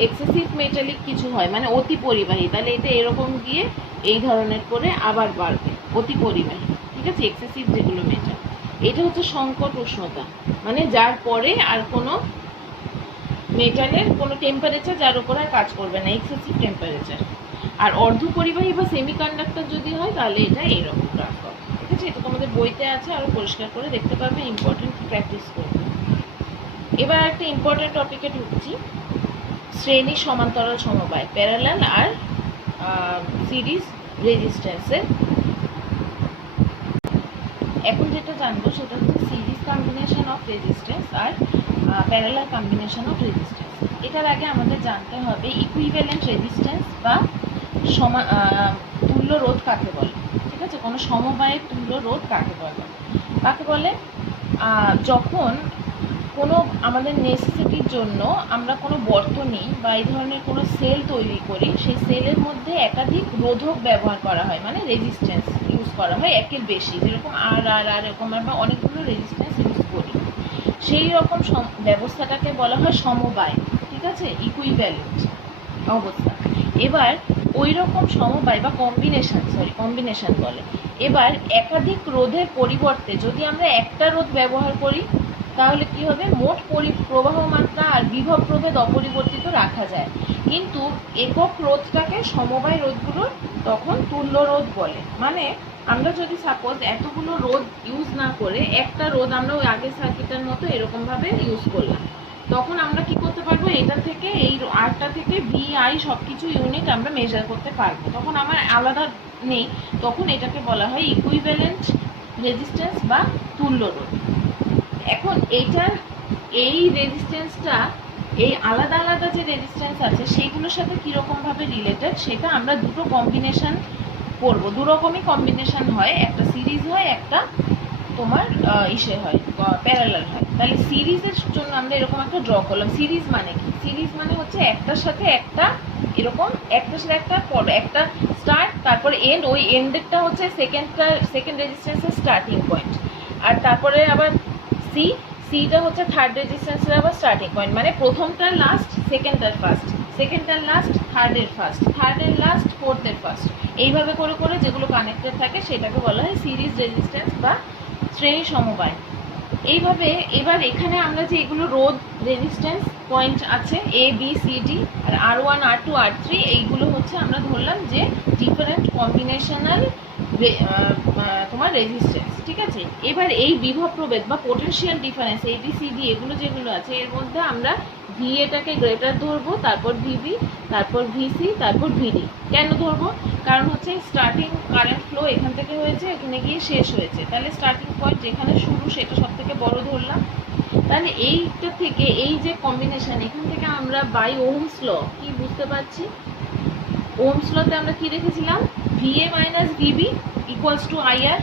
এক্সেসিভ মেটালিক কিছু হয় মানে অতি পরিবাহী, তাহলে এটা এরকম গিয়ে এই ধরনের করে আবার বাড়বে, অতি পরিবাহী। ঠিক আছে, এক্সেসিভ যেগুলো মেটাল। এটা হচ্ছে সংকট উষ্ণতা, মানে যার পরে আর কোনো মেটালের কোনো টেম্পারেচার যার উপর আর কাজ করবে না, এক্সেসিভ টেম্পারেচার। আর অর্ধপরিবাহী বা সেমিকন্ডাক্টর যদি হয় তাহলে এটা এইরকম গ্রাফ হবে। ঠিক আছে, এটা তোমাদের বইতে আছে, আরও পরিষ্কার করে দেখতে পাবে, ইম্পর্টেন্ট প্র্যাকটিস করবে। এবার একটা ইম্পর্টেন্ট টপিকে ঢুকছি, শ্রেণী সমান্তরাল সমবায়, প্যারালাল আর সিরিজ রেজিস্ট্যান্সের। এখন যেটা জানবো সেটা হচ্ছে সিরিজ কম্বিনেশন অফ রেজিস্ট্যান্স আর প্যারালাল কম্বিনেশন অফ রেজিস্ট্যান্স। এটার আগে আমাদের জানতে হবে ইকুইভ্যালেন্ট রেজিস্ট্যান্স বা তুল্য রোধ কাকে বলে। ঠিক আছে, কোনো সমবায়ের তুল্য রোধ কাকে বলে? যখন কোনো আমাদের নেসেসিটির জন্য আমরা কোনো বর্তনী বা এই ধরনের কোনো সেল তৈরি করি, সেই সেলের মধ্যে একাধিক রোধক ব্যবহার করা হয়, মানে রেজিস্ট্যান্স ইউজ করা হয় একের বেশি, যেরকম আর আর আর এরকম আমরা অনেকগুলো রেজিস্ট্যান্স ইউজ করি, সেই রকম ব্যবস্থাটাকে বলা হয় সমবায়। ঠিক আছে, ইকুইভ্যালেন্ট অবস্থা। এবার ওই রকম সমবায় বা কম্বিনেশন বলে। এবার একাধিক রোধের পরিবর্তে যদি আমরা একটা রোধ ব্যবহার করি তাহলে কি হবে, মোট প্রবাহ মাত্রা আর বিভব প্রভেদ অপরিবর্তিত রাখা যায়, কিন্তু একক রোধটাকে সমবায় রোধগুলোর তখন তুল্য রোধ বলে। মানে আমরা যদি সাপোজ এতগুলো রোধ ইউজ না করে একটা রোধ আমরা ওই আগের সার্কিটের মতো এরকমভাবে ইউজ করলাম, তখন আমরা কি করতে পারবো, এটা থেকে এই আরটা থেকে VI সব কিছু ইউনিট আমরা মেজার করতে পারবো, তখন আমার আলাদা নেই, তখন এটাকে বলা হয় ইকুইভ্যালেন্ট রেজিস্ট্যান্স বা তুল্য রোধ। এখন এই রেজিস্ট্যান্সটা এই আলাদা আলাদা যে রেজিস্ট্যান্স আছে সেইগুলোর সাথে কীরকমভাবে রিলেটেড সেটা আমরা দুটো কম্বিনেশন করব। দু রকমই কম্বিনেশন হয়, একটা সিরিজ হয়, একটা তোমার হয় প্যারালাল হয়। তাহলে সিরিজের জন্য আমরা এরকম একটা ড্র করলাম। সিরিজ মানে কি? সিরিজ মানে হচ্ছে একটার সাথে একটা এরকম, একটার সাথে একটা স্টার্ট, তারপরে এন্ড, ওই এন্ডেরটা হচ্ছে সেকেন্ড রেজিস্ট্যান্সের স্টার্টিং পয়েন্ট, আর তারপরে আবার সিটা হচ্ছে থার্ড রেজিস্ট্যান্সের আবার স্টার্টিং পয়েন্ট, মানে প্রথমটার লাস্ট, সেকেন্ডটার ফার্স্ট, সেকেন্ডটার লাস্ট, থার্ডের ফার্স্ট, থার্ডের লাস্ট, ফোর্থের ফার্স্ট, এইভাবে করে করে যেগুলো কানেক্টেড থাকে সেটাকে বলা হয় সিরিজ রেজিস্ট্যান্স বা শ্রেণী সমবায়। এইভাবে এবার এখানে আমরা যে এগুলো রোধ রেজিস্ট্যান্স পয়েন্ট আছে ABCD আর R1 R2 R3, এইগুলো হচ্ছে আমরা ধরলাম যে ডিফারেন্ট কম্বিনেশনাল তোমার রেজিস্ট্যান্স। ঠিক আছে, এবার এই বিভব প্রভেদ বা পোটেনশিয়াল ডিফারেন্স ABCD এগুলো যেগুলো আছে এর মধ্যে আমরা VA-টাকে গ্রেটার ধরবো, তারপর VB, তারপর VC, তারপর VD। কেন ধরবো? কারণ হচ্ছে স্টার্টিং কারেন্ট ফ্লো এখান থেকে হয়েছে, এখানে গিয়ে শেষ হয়েছে, তাহলে স্টার্টিং পয়েন্ট যেখানে শুরু সেটা সব থেকে বড় ধরলাম। তাহলে এইটা থেকে এই যে কম্বিনেশন, এখান থেকে আমরা বাই ওহমস ল কি বুঝতে পারছি? ওহমস লতে আমরা কি দেখেছিলাম, VA minus VB equals to IR।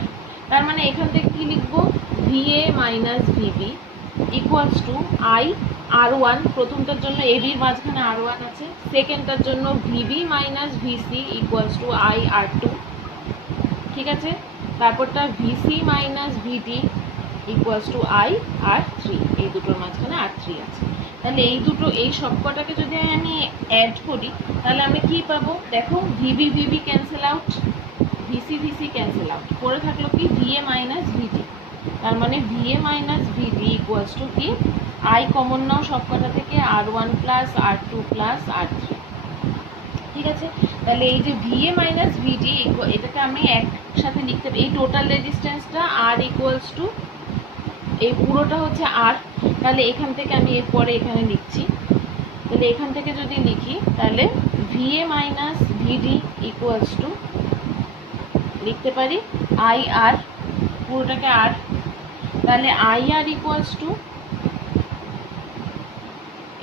তার মানে এখান থেকে কি লিখবো, VA minus VB equals to R1, প্রথমটার জন্য ABর মাঝখানে R1 আছে, সেকেন্ডটার জন্য VB minus VC equals to R2। ঠিক আছে, তারপরটা VC minus VD equals two R3, এই দুটোর মাঝখানে R3 আছে। তাহলে এই সবকটাকে যদি আমি অ্যাড করি তাহলে আমরা কি পাবো, দেখো VB cancel out, VC cancel out, পরে থাকলো কি VA মাইনাস VD। তার মানে VA minus VD equals to কি, I কমন নাও সবকটা থেকে, R1 plus R2 plus R3। ঠিক আছে, তাহলে এই যে VA মাইনাস VD এটাকে আমি একসাথে লিখতে পারি, এই টোটাল রেজিস্ট্যান্সটা R ইকুয়ালস টু এই পুরোটা হচ্ছে R। তাহলে এখান থেকে আমি এরপরে এখানে লিখছি, তাহলে এখান থেকে যদি লিখি তাহলে VA minus VD equals to লিখতে পারি IR, পুরোটাকে R। তাহলে আই আর ইকুয়ালস টু,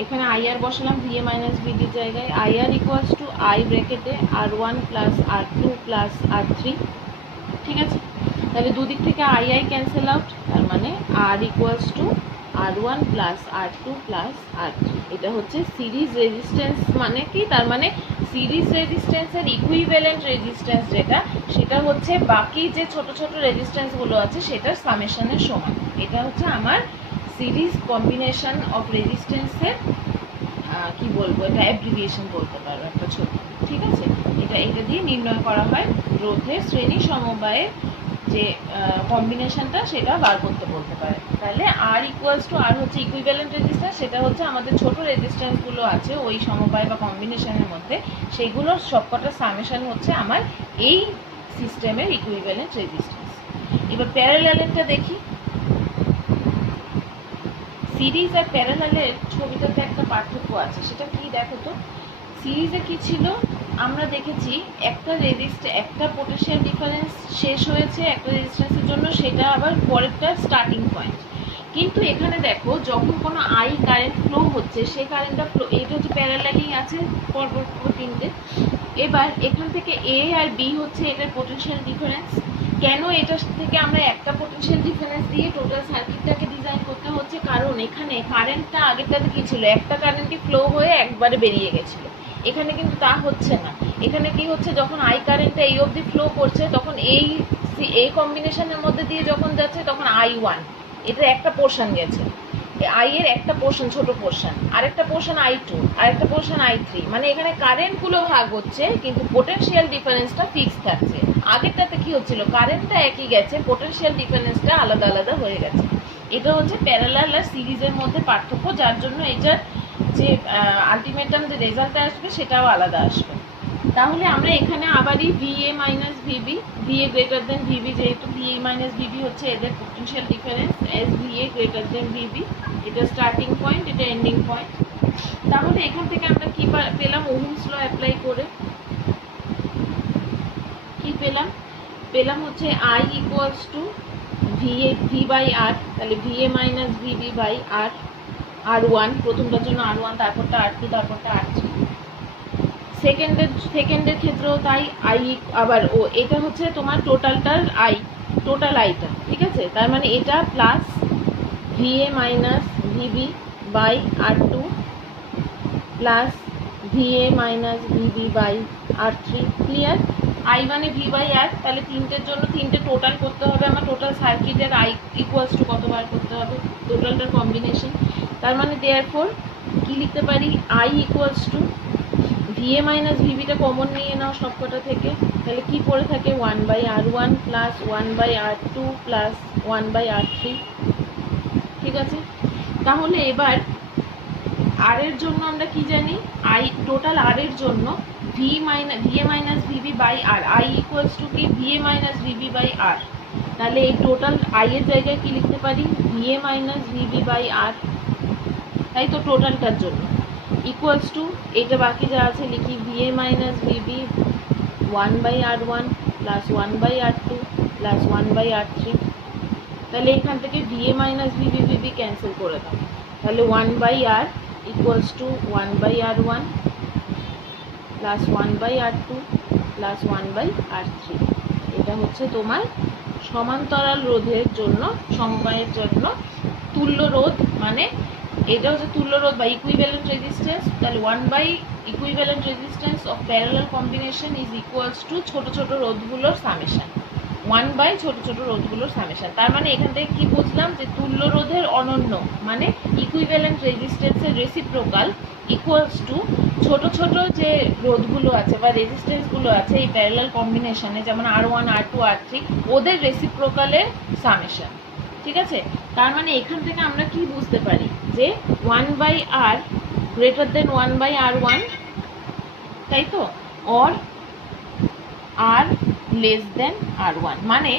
এখানে আই আর বসালাম ভিএ মাইনাস ভিডির জায়গায়, I R equals to I ব্র্যাকেটে R1 plus R2 plus R3। ঠিক আছে, তাহলে দুদিক থেকে আই আই ক্যান্সেল আউট, তার মানে R equals to R1 plus R2 plus R3। এটা হচ্ছে সিরিজ রেজিস্ট্যান্স। মানে কি, তার মানে সিরিজ রেজিস্ট্যান্সের ইকুইভ্যালেন্ট রেজিস্ট্যান্স যেটা, সেটা হচ্ছে বাকি যে ছোট ছোট রেজিস্ট্যান্সগুলো আছে সেটার সামেশনের সমান। এটা হচ্ছে আমার সিরিজ কম্বিনেশন অফ রেজিস্ট্যান্সের কি বলবো, এটা অ্যাব্রিভিয়েশন বলতে পারো একটা ছোট। ঠিক আছে, এটা দিয়ে নির্ণয় করা হয় রোধের শ্রেণী সমবায়ের যে কম্বিনেশনটা, সেটা বার করতে বলতে পারে। তাহলে আর ইকুয়ালস টু, আর হচ্ছে ইকুইভ্যালেন্ট রেজিস্ট্যান্স, সেটা হচ্ছে আমাদের ছোট রেজিস্ট্যান্সগুলো আছে ওই সমবায় বা কম্বিনেশনের মধ্যে, সেইগুলোর সবকটা সামেশন হচ্ছে আমার এই সিস্টেমের ইকুইভ্যালেন্ট রেজিস্ট্যান্স। এবার প্যারালালেরটা দেখি। সিরিজ আর প্যারালালের ছবিটাতে একটা পার্থক্য আছে, সেটা কি দেখো তো। সিরিজে কি ছিল, আমরা দেখেছি একটা পোটেনশিয়াল ডিফারেন্স শেষ হয়েছে একটা রেজিস্ট্যান্সের জন্য, সেটা আবার পরেরটা স্টার্টিং পয়েন্ট। কিন্তু এখানে দেখো, যখন কোনো আই কারেন্ট ফ্লো হচ্ছে, সেই কারেন্টটা ফ্লো, এটা হচ্ছে প্যারালালি আছে পরপর তিনটে। এবার এখান থেকে এ আর বি হচ্ছে এটার পোটেনশিয়াল ডিফারেন্স। কেন এটা থেকে আমরা একটা পোটেনশিয়াল ডিফারেন্স দিয়ে টোটাল সার্কিটটাকে ডিজাইন করতে হচ্ছে, কারণ এখানে কারেন্টটা আগেরটাতে কি ছিল, একটা কারেন্টই ফ্লো হয়ে একবারে বেরিয়ে গেছিলো। এখানে কিন্তু তা হচ্ছে না। এখানে কি হচ্ছে, যখন আই কারেন্টটা এই অবধি ফ্লো করছে, তখন এই কম্বিনেশনের মধ্যে দিয়ে যখন যাচ্ছে, তখন I1 এটা একটা পোর্শন গেছে, আই এর একটা পোর্শন, ছোট পোর্শন, আরেকটা পোর্শন I2, আরেকটা পোর্শন I3। মানে এখানে কারেন্টগুলো ভাগ হচ্ছে কিন্তু পোটেনশিয়াল ডিফারেন্সটা ফিক্স থাকছে। আগেরটাতে কি হচ্ছিল, কারেন্টটা একই গেছে, পোটেনশিয়াল ডিফারেন্সটা আলাদা আলাদা হয়ে গেছে। এটা হচ্ছে প্যারালাল আর সিরিজের মধ্যে পার্থক্য, যার জন্য এটার যে আলটিমেটাম যে রেজাল্ট আসবে সেটাও আলাদা আসবে। তাহলে আমরা এখানে আবারই VA minus VB, VA greater than VB, যেহেতু VA মাইনাস VB হচ্ছে এদের potential difference, S VA greater than VB, এটা স্টার্টিং পয়েন্ট, এটা এন্ডিং পয়েন্ট। তাহলে এখান থেকে আমরা কি পেলাম, ওহমস ল অ্যাপ্লাই করে কি পেলাম হচ্ছে I equals to V by R। তাহলে VA minus VB by R1, প্রথমটার জন্য R1, তারপরটা R2, তারপরটা R3। সেকেন্ডের ক্ষেত্রেও তাই, আবার এটা হচ্ছে তোমার টোটাল আইটা। ঠিক আছে, তার মানে এটা plus VA minus VB by R2 plus VA minus VB by R3। Clear? I1 এ V বাই R, তাহলে তিনটের জন্য তিনটে টোটাল করতে হবে আমার, টোটাল সার্কিটের I ইকুয়ালস টু কতবার করতে হবে, টোটালটার কম্বিনেশন। তার মানে দেয়ারফর কি লিখতে পারি, I equals to VA minus VBটা কমন নিয়ে নাও সবকটা থেকে, তাহলে কি পড়ে থাকে, 1 by R1 plus 1 by R2 plus 1 by R3। ঠিক আছে, তাহলে এবার আর এর জন্য আমরা কি জানি, টোটাল আর এর জন্য VA minus VB by R, I equals to কি, VA minus VB by R। তাহলে এই টোটাল I এর জায়গায় কি লিখতে পারি, VA minus VB by R, তাই তো টোটালটার জন্য ইকুয়ালস টু, এটা বাকি যা আছে লিখি, VA minus VB 1 by R1 plus 1 by R2 plus 1 by R3। তাহলে এখান থেকে VA মাইনাস VB ক্যান্সেল করে দাও, তাহলে 1 by R equals to 1 by R1 plus 1 by R2 plus 1 by R3। এটা হচ্ছে তোমার সমান্তরাল রোধের জন্য, সমবায়ের জন্য তুল্য রোধ, মানে এটা হচ্ছে তুল্য রোধ বা ইকুইভ্যালেন্ট রেজিস্ট্যান্স। তাহলে 1 by equivalent resistance of parallel combination is equals to ছোট ছোট রোধগুলোর সামেশন, 1 বাই ছোট ছোট রোধগুলোর সামেশন। তার মানে এখান থেকে কি বুঝলাম, যে তুল্য রোধের অনন্য মানে ইকুইভ্যালেন্ট রেজিস্ট্যান্সের রেসিপ্রোকাল ইকুয়ালস টু ছোট ছোট যে রোধগুলো আছে বা রেজিস্ট্যান্সগুলো আছে এই প্যারালাল কম্বিনেশনে, যেমন R1 R2 R3, ওদের রেসিপ্রোকালের সামেশন। ঠিক আছে, তার মানে এখান থেকে আমরা কি বুঝতে পারি, যে 1 by R greater than 1 by R1, তাই তো, or R less than R1। মানে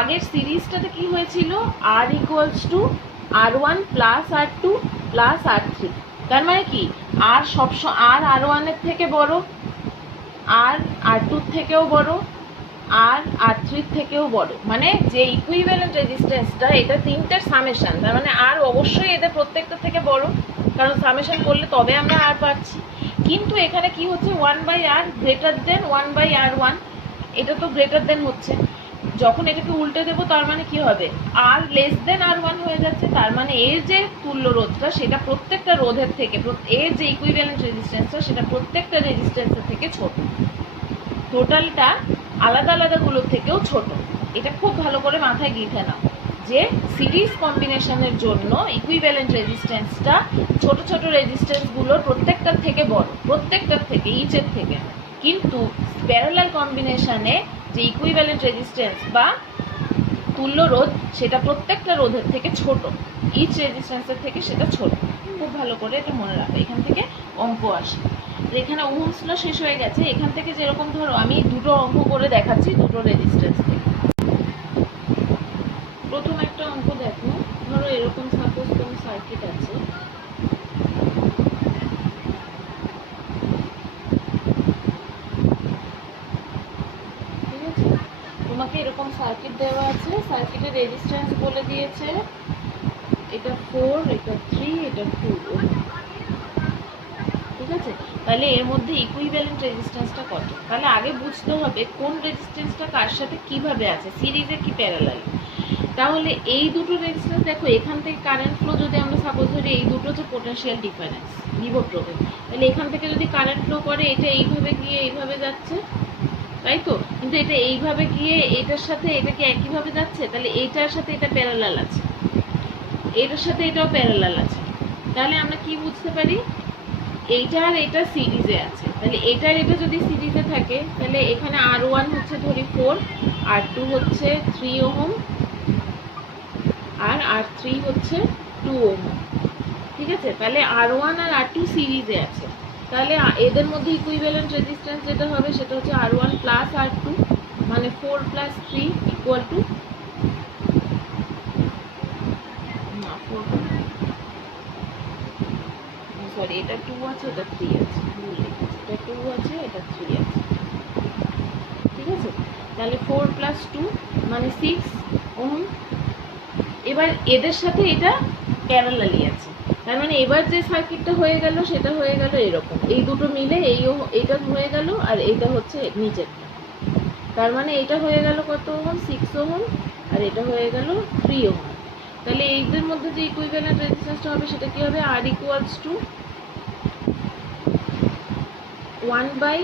আগের সিরিজটাতে কি হয়েছিল, R equals to R1 plus R2 plus R3। তার মানে কি, R R1 এর থেকে বড়, R R2 থেকেও বড়, আর R3 থেকেও বড়, মানে যে ইকুইভ্যালেন্ট রেজিস্ট্যান্সটা এটা তিনটার সামেশন, তার মানে আর অবশ্যই এদের প্রত্যেকটা থেকে বড়, কারণ সামেশন করলে তবে আমরা আর পাচ্ছি। কিন্তু এখানে কি হচ্ছে, 1/r গ্রেটার দেন 1/r1, এটা তো গ্রেটার দেন হচ্ছে। যখন এটাকে উল্টে দেবো তার মানে কি হবে, আর লেস দেন R1 হয়ে যাচ্ছে, তার মানে এর যে তুল্য রোধটা সেটা প্রত্যেকটা রোধের থেকে, এর যে ইকুইভ্যালেন্ট রেজিস্ট্যান্সটা সেটা প্রত্যেকটা রেজিস্ট্যান্সের থেকে ছোট, টোটালটা আলাদা আলাদাগুলোর থেকেও ছোট। এটা খুব ভালো করে মাথায় গেঁথে নাও যে সিরিজ কম্বিনেশনের জন্য ইকুইভ্যালেন্ট রেজিস্ট্যান্সটা ছোট ছোট রেজিস্ট্যান্সগুলোর প্রত্যেকটার থেকে বড়, প্রত্যেকটার থেকে, ইচের থেকে। কিন্তু প্যারালাল কম্বিনেশনে যে ইকুইভ্যালেন্ট রেজিস্ট্যান্স বা তুল্য রোধ সেটা প্রত্যেকটা রোধের থেকে ছোট, ইচ রেজিস্ট্যান্সের থেকে সেটা ছোট। খুব ভালো করে এটা মনে রাখো, এখান থেকে অঙ্ক আসে। এখানে ওহমস ল শেষ হয়ে গেছে, এখান থেকে যেরকম ধরো আমি দুটো অঙ্ক করে দেখাচ্ছি দুটো রেজিস্ট্যান্স থেকে। প্রথম একটা অঙ্ক দেখো, ধরো এরকম সাপোজ কোনো সার্কিট আছে, ঠিক আছে, তোমাকে এরকম সার্কিট দেওয়া আছে, সার্কিটের রেজিস্ট্যান্স বলে দিয়েছে এটা 4, এটা 3, এটা 2, ঠিক আছে। তাহলে এর মধ্যে ইকুইভ্যালেন্ট রেজিস্ট্যান্সটা কত, তাহলে আগে বুঝতে হবে কোন রেজিস্ট্যান্সটা কার সাথে কিভাবে আছে, সিরিজে কি প্যারালাল। তাহলে এই দুটো রেজিস্ট্যান্স দেখো, এখান থেকে কারেন্ট ফ্লো যদি আমরা সাপোজ ধরি, এই দুটো হচ্ছে পোটেনশিয়াল ডিফারেন্স, বিভব প্রভেদ। তাহলে এখান থেকে যদি কারেন্ট ফ্লো করে, এটা এইভাবে গিয়ে এইভাবে যাচ্ছে, তাই তো, কিন্তু এটা এইভাবে গিয়ে এটার সাথে এটা কি একইভাবে যাচ্ছে, তাহলে এইটার সাথে এটা প্যারালাল আছে, এটার সাথে এটাও প্যারালাল আছে। তাহলে আমরা কি বুঝতে পারি, এইটা আর এটা সিরিজে আছে, তাহলে এটার এটা যদি সিরিজে থাকে তাহলে এখানে R1 হচ্ছে ধরি 4, R2 হচ্ছে 3 ওহম, আর R3 হচ্ছে 2 ওহম, ঠিক আছে। তাহলে R1 আর R2 সিরিজে আছে, তাহলে এদের মধ্যে ইকুইভ্যালেন্ট রেজিস্ট্যান্স যেটা হবে সেটা হচ্ছে R1 প্লাস R2, মানে 4 প্লাস 3 ইকুয়াল টু, সরি এটা 2 আছে, এটা 3 আছে, ভুল লিখেছি, এটা 2 আছে, এটা 3 আছে, ঠিক আছে। তাহলে 4 প্লাস 2 মানে 6 ওহম। এবার এদের সাথে এটা প্যারালালি আছে, তার মানে এবার যে সার্কিটটা হয়ে গেল সেটা হয়ে গেল এরকম, এই দুটো মিলে এইটা হয়ে গেল, আর এইটা হচ্ছে নিচেরটা, তার মানে এটা হয়ে গেল কত ওহম, 6 ওহম, আর এটা হয়ে গেল 3 ওহম। তাহলে এইদের মধ্যে যে ইকুইভ্যালেন্ট রেজিস্ট্যান্সটা হবে সেটা কি হবে, R ইকুয়ালস টু 1 বাই,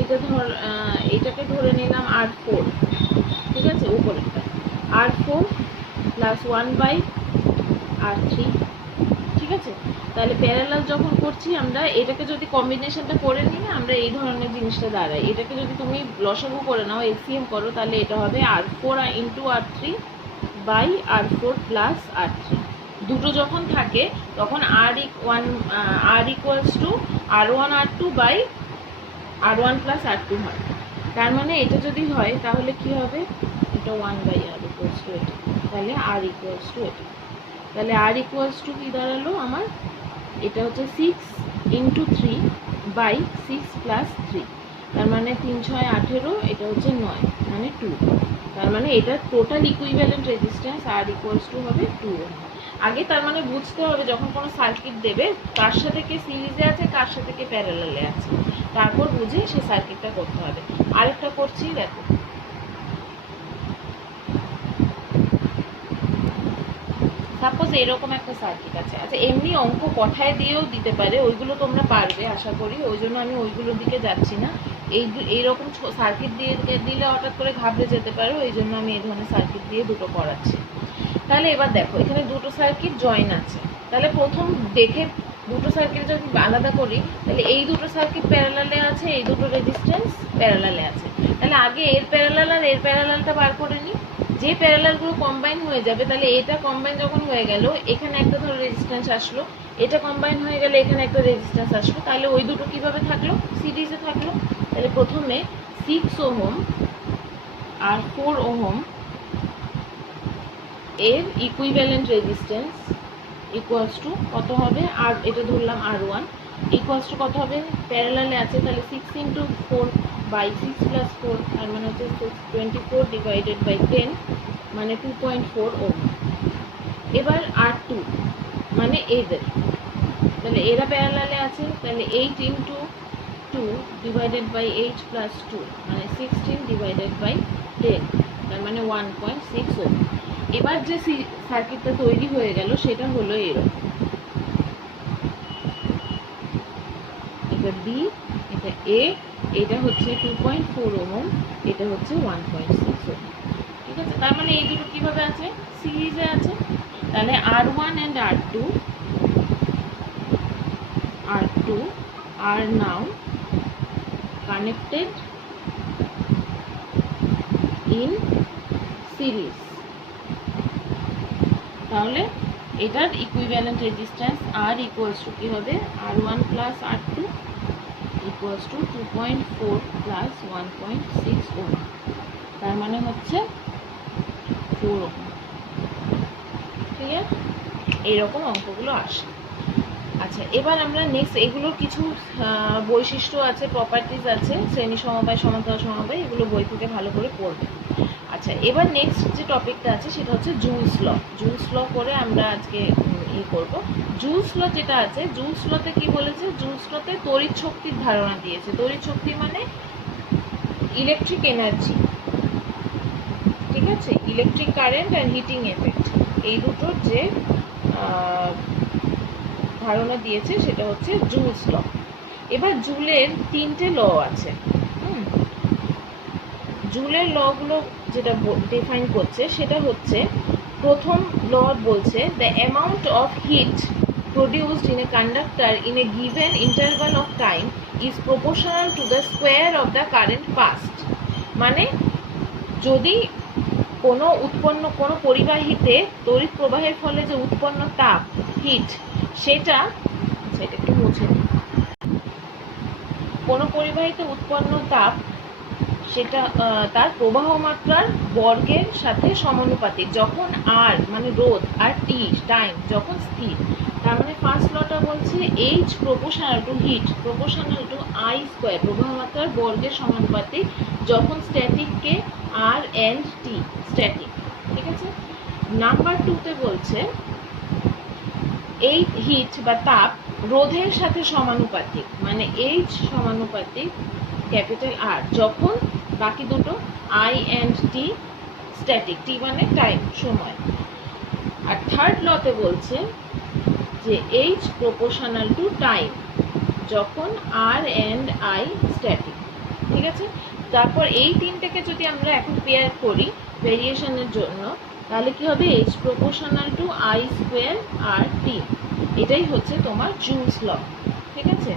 এটা এটাকে ধরে নিলাম R4, ঠিক আছে, উপরেরটা R4 প্লাস 1 বাই R3, ঠিক আছে। তাহলে প্যারালাল যখন করছি আমরা, এটাকে যদি কম্বিনেশনটা করে নিই আমরা, এই ধরনের জিনিসটা দাঁড়ায়, এটাকে যদি তুমি লসাগু করে নাও, এলসিএম করো, তাহলে এটা হবে R4 into R3 by R4 plus R3। দুটো যখন থাকে তখন R equals to R1 R2 by R1 plus R2 হয়, তার মানে এটা যদি হয় তাহলে কি হবে, এটা 1 বাই R ইকুয়ালস টু এটা, তাহলে R ইকুয়ালস টু এটা, তাহলে R ইকুয়ালস টু কি দাঁড়ালো আমার, এটা হচ্ছে 6 ইন্টু 3 বাই 6 প্লাস 3, তার মানে 3 6 18, এটা হচ্ছে 9 মানে 2, তার মানে এটা total equivalent resistance R equals two হবে 2 ওহম। আগে তার মানে বুঝতে হবে যখন কোনো সার্কিট দেবে কার সাথে কে সিরিজে আছে কার সাথে কে প্যারালালে আছে, তারপর বুঝে সেই সার্কিটটা করতে হবে। আরেকটা করছি দেখো, সাপোজ এরকম একটা সার্কিট আছে, আচ্ছা এমনি অঙ্ক কথায় দিয়েও দিতে পারে, ওইগুলো তোমরা পারবে আশা করি, ওই জন্য আমি ওইগুলোর দিকে যাচ্ছি না। এইরকম সার্কিট দিয়ে দিলে হঠাৎ করে ঘাবড়ে যেতে পারো, ওই জন্য আমি এই ধরনের সার্কিট দিয়ে দুটো করাচ্ছি। তাহলে এবার দেখো এখানে দুটো সার্কিট জয়েন আছে, তাহলে প্রথম দেখে দুটো সার্কিট যদি আলাদা করি তাহলে এই দুটো সার্কিট প্যারালালে আছে, এই দুটো রেজিস্ট্যান্স প্যারালালে আছে, তাহলে আগে এর প্যারালাল আর এর প্যারালালটা বার করে নিই, যে প্যারালালগুলো কম্বাইন হয়ে যাবে, তাহলে এটা কম্বাইন যখন হয়ে গেল এখানে একটা ধরো রেজিস্ট্যান্স আসলো, এটা কম্বাইন হয়ে গেলে এখানে একটা রেজিস্ট্যান্স আসলো, তাহলে ওই দুটো কিভাবে থাকলো, সিরিজে থাকলো। তাহলে প্রথমে 6 ওহম আর 4 ওহম এর ইকুইভ্যালেন্ট রেজিস্ট্যান্স ইকুয়ালস টু কত হবে, আর এটা ধরলাম R1, ইকুয়ালস টু কত হবে, প্যারালালে আছে তাহলে 6 ইন্টু 4 বাই 6 প্লাস 4, তার মানে হচ্ছে 24 ডিভাইডেড বাই 10 মানে 2.4 ওহম। এবার R2 মানে এদের, তাহলে এরা প্যারালালে আছে, তাহলে 8 ইন্টু 2 ডিভাইডেড বাই 8 প্লাস 2 মানে 16 ডিভাইডেড বাই 10, তার মানে 1.6 ওহম। এবার যে সার্কিটটা তৈরি হয়ে গেল সেটা হলো এরকম, এটা বি, এটা এ, এটা হচ্ছে 2.4 ওহম, এটা হচ্ছে 1.6 ওহম। ঠিক আছে, তার মানে এই দুটো কিভাবে আছে, সিরিজে আছে। তাহলে R1 and R2 are now connected in series। তাহলে এটার equivalent resistance R equals to কি হবে, R1 plus R2 equals to 2.4 plus 1.6 ohm, তার মানে হচ্ছে 4 ওহম। ঠিক আছে, এইরকম অঙ্কগুলো আসে। আচ্ছা, এবার আমরা নেক্সট এগুলোর কিছু বৈশিষ্ট্য আছে, প্রপার্টিজ আছে, শ্রেণী সমবায়, সমান্তরাল সমবায়, এগুলো বই থেকে ভালো করে পড়বে। আচ্ছা, এবার নেক্সট যে টপিকটা আছে সেটা হচ্ছে জুলস ল। জুলস ল করে আমরা আজকে করব। জুলস ল যেটা আছে, জুলস লতে কি বলেছে, জুলস লতে তড়িৎ শক্তির ধারণা দিয়েছে। তড়িৎ শক্তি মানে ইলেকট্রিক এনার্জি। ঠিক আছে, ইলেকট্রিক কারেন্ট আর হিটিং এফেক্ট, এই দুটোর যে ধারণা দিয়েছে সেটা হচ্ছে জুলস ল। এবার জুলের 3টে ল আছে। জুলের লগুলো যেটা ডিফাইন করছে সেটা হচ্ছে, প্রথম ল বলছে the amount of heat produced in a conductor in a given interval of time is proportional to the square of the current passed। মানে যদি কোনো পরিবাহীতে তড়িৎ প্রবাহের ফলে যে উৎপন্ন তাপ, হিট, সেটা একটু মুছে দিই, কোনো পরিবাহীতে উৎপন্ন তাপ সেটা তার প্রবাহ মাত্রার বর্গের সাথে সমানুপাতিক যখন আর মানে রোধ আর টি টাইম যখন স্থির। তার মানে ফার্স্ট লটা বলছে H proportional to heat proportional to I square, প্রবাহ মাত্রার বর্গের সমানুপাতিক যখন স্ট্যাটিককে আর এন্ড টি স্ট্যাটিক। ঠিক আছে, নাম্বার 2তে বলছে এই হিট বা তাপ রোধের সাথে সমানুপাতিক, মানে এইচ সমানুপাতিক ক্যাপিটাল আর যখন বাকি দুটো আই অ্যান্ড টি স্ট্যাটিক, টি মানে টাইম সময়। আর থার্ড লতে বলছে যে এইচ প্রপোর্শনাল টু টাইম যখন আর অ্যান্ড আই স্ট্যাটিক। ঠিক আছে, তারপর এই তিনটাকে যদি আমরা এখন পেয়ার করি ভেরিয়েশনের জন্য, তাহলে কি হবে, H proportional to I square R T, এটাই হচ্ছে তোমার জুলস ল। ঠিক আছে,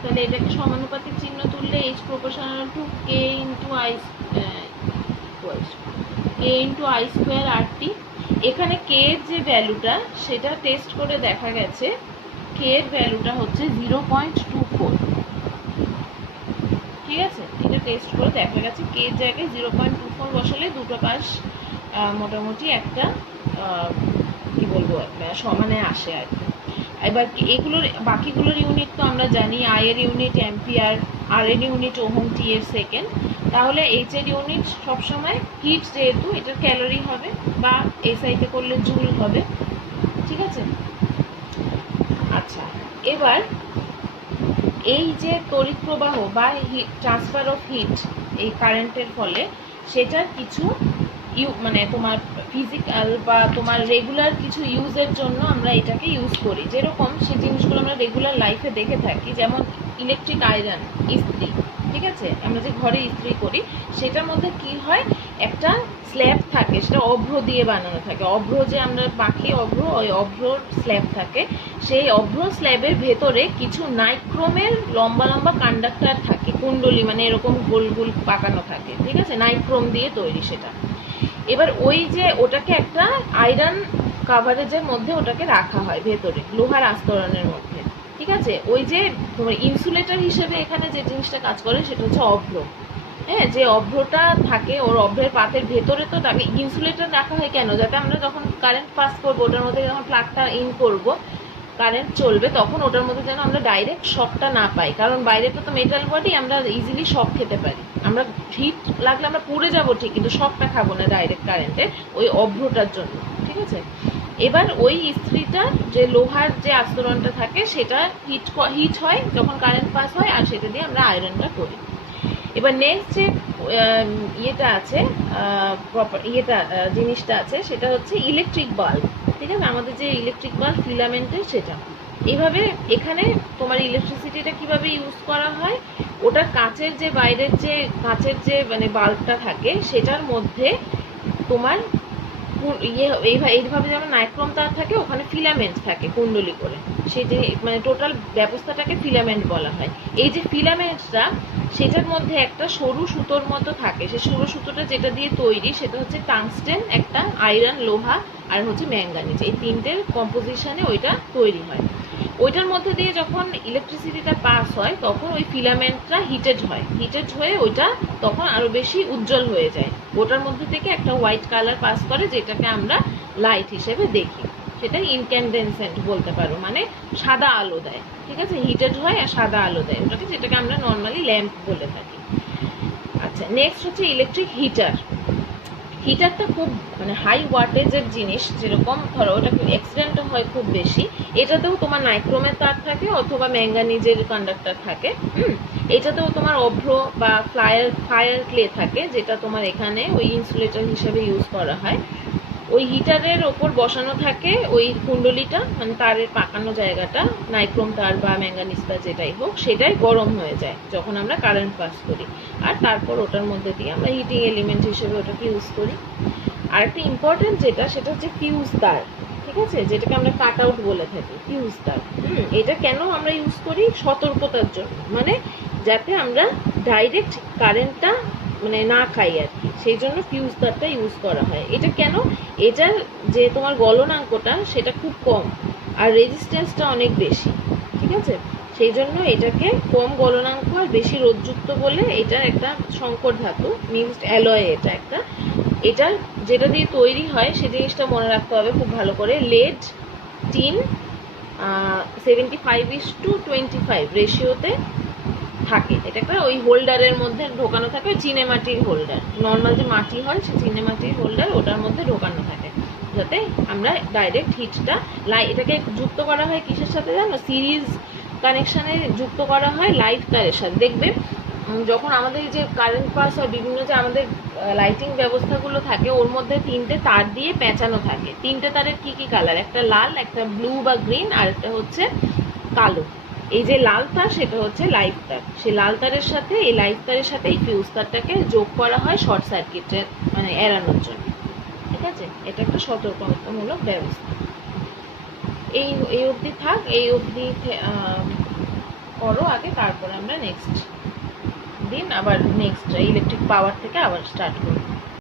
তাহলে এটাকে সমানুপাতিক চিহ্ন তুললে H proportional to K into I square R T. এখানে কে এর যে ভ্যালুটা সেটা টেস্ট করে দেখা গেছে, কে এর ভ্যালুটা হচ্ছে 0.24। ঠিক আছে, এটা টেস্ট করে দেখা গেছে কে এর জায়গায় 0.24 বসালে দুটো পাশ মোটামুটি একটা কি বলবো সমানে আসে আর কি। এবার এগুলোর বাকিগুলোর ইউনিট তো আমরা জানি, আই এর ইউনিট অ্যাম্পিয়ার, আর এর ইউনিট ওহম, টি এর সেকেন্ড। তাহলে এইচ এর ইউনিট সবসময় হিট, যেহেতু এটার ক্যালোরি হবে বা এসআইতে করলে জুল হবে। ঠিক আছে, আচ্ছা, এবার এই যে তড়িৎ প্রবাহ বা ট্রান্সফার অফ হিট এই কারেন্টের ফলে, সেটার কিছু মানে তোমার ফিজিক্যাল বা তোমার রেগুলার কিছু ইউজের জন্য আমরা এটাকে ইউজ করি। যেরকম সে জিনিসগুলো আমরা রেগুলার লাইফে দেখে থাকি, যেমন ইলেকট্রিক আয়রন, ইস্ত্রি। ঠিক আছে, আমরা যে ঘরে ইস্ত্রি করি সেটার মধ্যে কি হয়, একটা স্ল্যাব থাকে, সেটা অভ্র দিয়ে বানানো থাকে। অভ্র যে আমরা পাখি অভ্র, ওই অভ্রর স্ল্যাব থাকে। সেই অভ্র স্ল্যাবের ভেতরে কিছু নাইক্রোমের লম্বা লম্বা কন্ডাক্টর থাকে, কুণ্ডলী মানে এরকম গোল গোল পাকানো থাকে। ঠিক আছে, নাইক্রোম দিয়ে তৈরি সেটা। এবার ওই যে ওটাকে একটা আয়রন কাভারেজের মধ্যে ওটাকে রাখা হয় ভেতরে, লোহার আস্তরণের মধ্যে। ঠিক আছে, ওই যে তোমার ইনসুলেটর হিসেবে এখানে যে জিনিসটা কাজ করে সেটা হচ্ছে অভ্র। হ্যাঁ, যে অভ্রটা থাকে ওর অভ্রের পাতের ভেতরে তো তাকে ইনসুলেটর রাখা হয় কেন, যাতে আমরা যখন কারেন্ট পাস করবো ওটার মধ্যে যখন প্লাগটা ইন করব কারেন্ট চলবে তখন ওটার মধ্যে যেন আমরা ডাইরেক্ট শকটা না পাই, কারণ বাইরেটা তো মেটাল বডি, আমরা ইজিলি শক খেতে পারি, আমরা হিট লাগলে আমরা পুড়ে যাবো ঠিক, কিন্তু শকটা খাবো না ডাইরেক্ট কারেন্টে, ওই অভ্রটার জন্য। ঠিক আছে, এবার ওই ইস্ত্রিটা যে লোহার যে আস্তরণটা থাকে সেটা হিট হয় যখন কারেন্ট পাস হয়, আর সেটা দিয়ে আমরা আয়রনটা করি। এবার নেক্সট যে ইয়েটা আছে, জিনিসটা আছে সেটা হচ্ছে ইলেকট্রিক বাল্ব। ঠিক আছে, আমাদের যে ইলেকট্রিক বাল্ব ফিলামেন্টের সেটা, এইভাবে এখানে তোমার ইলেকট্রিসিটিটা কিভাবে ইউজ করা হয়, ওটার কাঁচের যে বাইরের যে কাঁচের যে মানে বাল্বটা থাকে সেটার মধ্যে তোমার এইভাবে যেমন নাইক্রোম তার থাকে, ওখানে ফিলামেন্ট থাকে কুণ্ডলি করে, সেই যে মানে টোটাল ব্যবস্থাটাকে ফিলামেন্ট বলা হয়। এই যে ফিলামেন্টটা সেটার মধ্যে একটা সরু সুতোর মতো থাকে, সেই সরু সুতোটা যেটা দিয়ে তৈরি সেটা হচ্ছে টাংস্টেন, একটা আয়রন লোহা, আর হচ্ছে ম্যাঙ্গানিজ, এই তিনটের কম্পোজিশনে ওইটা তৈরি হয়। ওইটার মধ্যে দিয়ে যখন ইলেকট্রিসিটিটা পাস হয় তখন ওই ফিলামেন্টটা হিটেড হয়ে ওইটা তখন আরো বেশি উজ্জ্বল হয়ে যায়, ওটার মধ্যে থেকে একটা হোয়াইট কালার পাস করে যেটাকে আমরা লাইট হিসেবে দেখি, সেটা ইনক্যান্ডেন্সেন্ট বলতে পারো, মানে সাদা আলো দেয়। ঠিক আছে, হিটেড হয় আর সাদা আলো দেয় ওটাকে, যেটাকে আমরা নর্মালি ল্যাম্প বলে থাকি। আচ্ছা, নেক্সট হচ্ছে ইলেকট্রিক হিটার। হিটারটা খুব মানে হাই ওয়াটেজের জিনিস, যেরকম ধরো ওটা অ্যাক্সিডেন্ট হয় খুব বেশি, এটাতেও তোমার নাইক্রোমের তার থাকে অথবা ম্যাঙ্গানিজের কন্ডাক্টর থাকে। এটাতেও তোমার অভ্র বা ফায়ার ক্লে থাকে, যেটা তোমার এখানে ওই ইনসুলেটর হিসেবে ইউজ করা হয়। ওই হিটারের ওপর বসানো থাকে ওই কুণ্ডলিটা, মানে তারের পাকানো জায়গাটা, নাইক্রোম তার বা ম্যাঙ্গানিজ তার যেটাই হোক, সেটাই গরম হয়ে যায় যখন আমরা কারেন্ট পাস করি, আর তারপর ওটার মধ্যে দিয়ে আমরা হিটিং এলিমেন্ট হিসেবে ওটাকে ইউজ করি। আর একটা ইম্পর্টেন্ট যেটা, সেটা হচ্ছে ফিউজ তার। ঠিক আছে, যেটাকে আমরা কাট আউট বলে থাকি, ফিউজ তার। এটা কেন আমরা ইউজ করি? সতর্কতার জন্য, মানে যাতে আমরা ডাইরেক্ট কারেন্টটা মানে না খাই আর কি, সেই জন্য ফিউজ তারটা ইউজ করা হয়। এটা কেন? এটার যে তোমার গলনাঙ্কটা সেটা খুব কম, আর রেজিস্ট্যান্সটা অনেক বেশি। ঠিক আছে, সেই জন্য এটাকে কম গলনাঙ্ক আর বেশি রোধযুক্ত বলে, এটার একটা সংকর ধাতু মিক্সড অ্যালয়, এটা একটা, এটা যেটা দিয়ে তৈরি হয় সে জিনিসটা মনে রাখতে হবে খুব ভালো করে। লেড টিন 75:25 রেশিওতে থাকে, এটা একটা ওই হোল্ডারের মধ্যে ঢোকানো থাকে, ওই চিনে মাটির হোল্ডার, নর্মাল যে মাটি হয় সে চিনে মাটির হোল্ডার, ওটার মধ্যে ঢোকানো থাকে, যাতে আমরা ডাইরেক্ট হিটটা এটাকে যুক্ত করা হয় কিসের সাথে জানো? সিরিজ কানেকশানে যুক্ত করা হয় লাইট তারের সাথে। দেখবে যখন আমাদের যে কারেন্ট পাস হয়, বিভিন্ন যে আমাদের লাইটিং ব্যবস্থাগুলো থাকে, ওর মধ্যে তিনটে তার দিয়ে পেঁচানো থাকে। তিনটে তারের কি কি কালার? একটা লাল, একটা ব্লু বা গ্রিন, আর একটা হচ্ছে কালো। এই যে লাল তার সেটা হচ্ছে লাইট তার, সেই লাল তারের সাথে এই লাইট তারের সাথে এই ফিউজ তারটাকে যোগ করা হয় শর্ট সার্কিটের মানে এড়ানোর জন্য। ঠিক আছে, এটা একটা সতর্কতামূলক ব্যবস্থা। এই অবধি থাক, এই অবধি করো আগে, তারপরে আমরা নেক্সট দিন আবার নেক্সট ইলেকট্রিক পাওয়ার থেকে আবার স্টার্ট করব।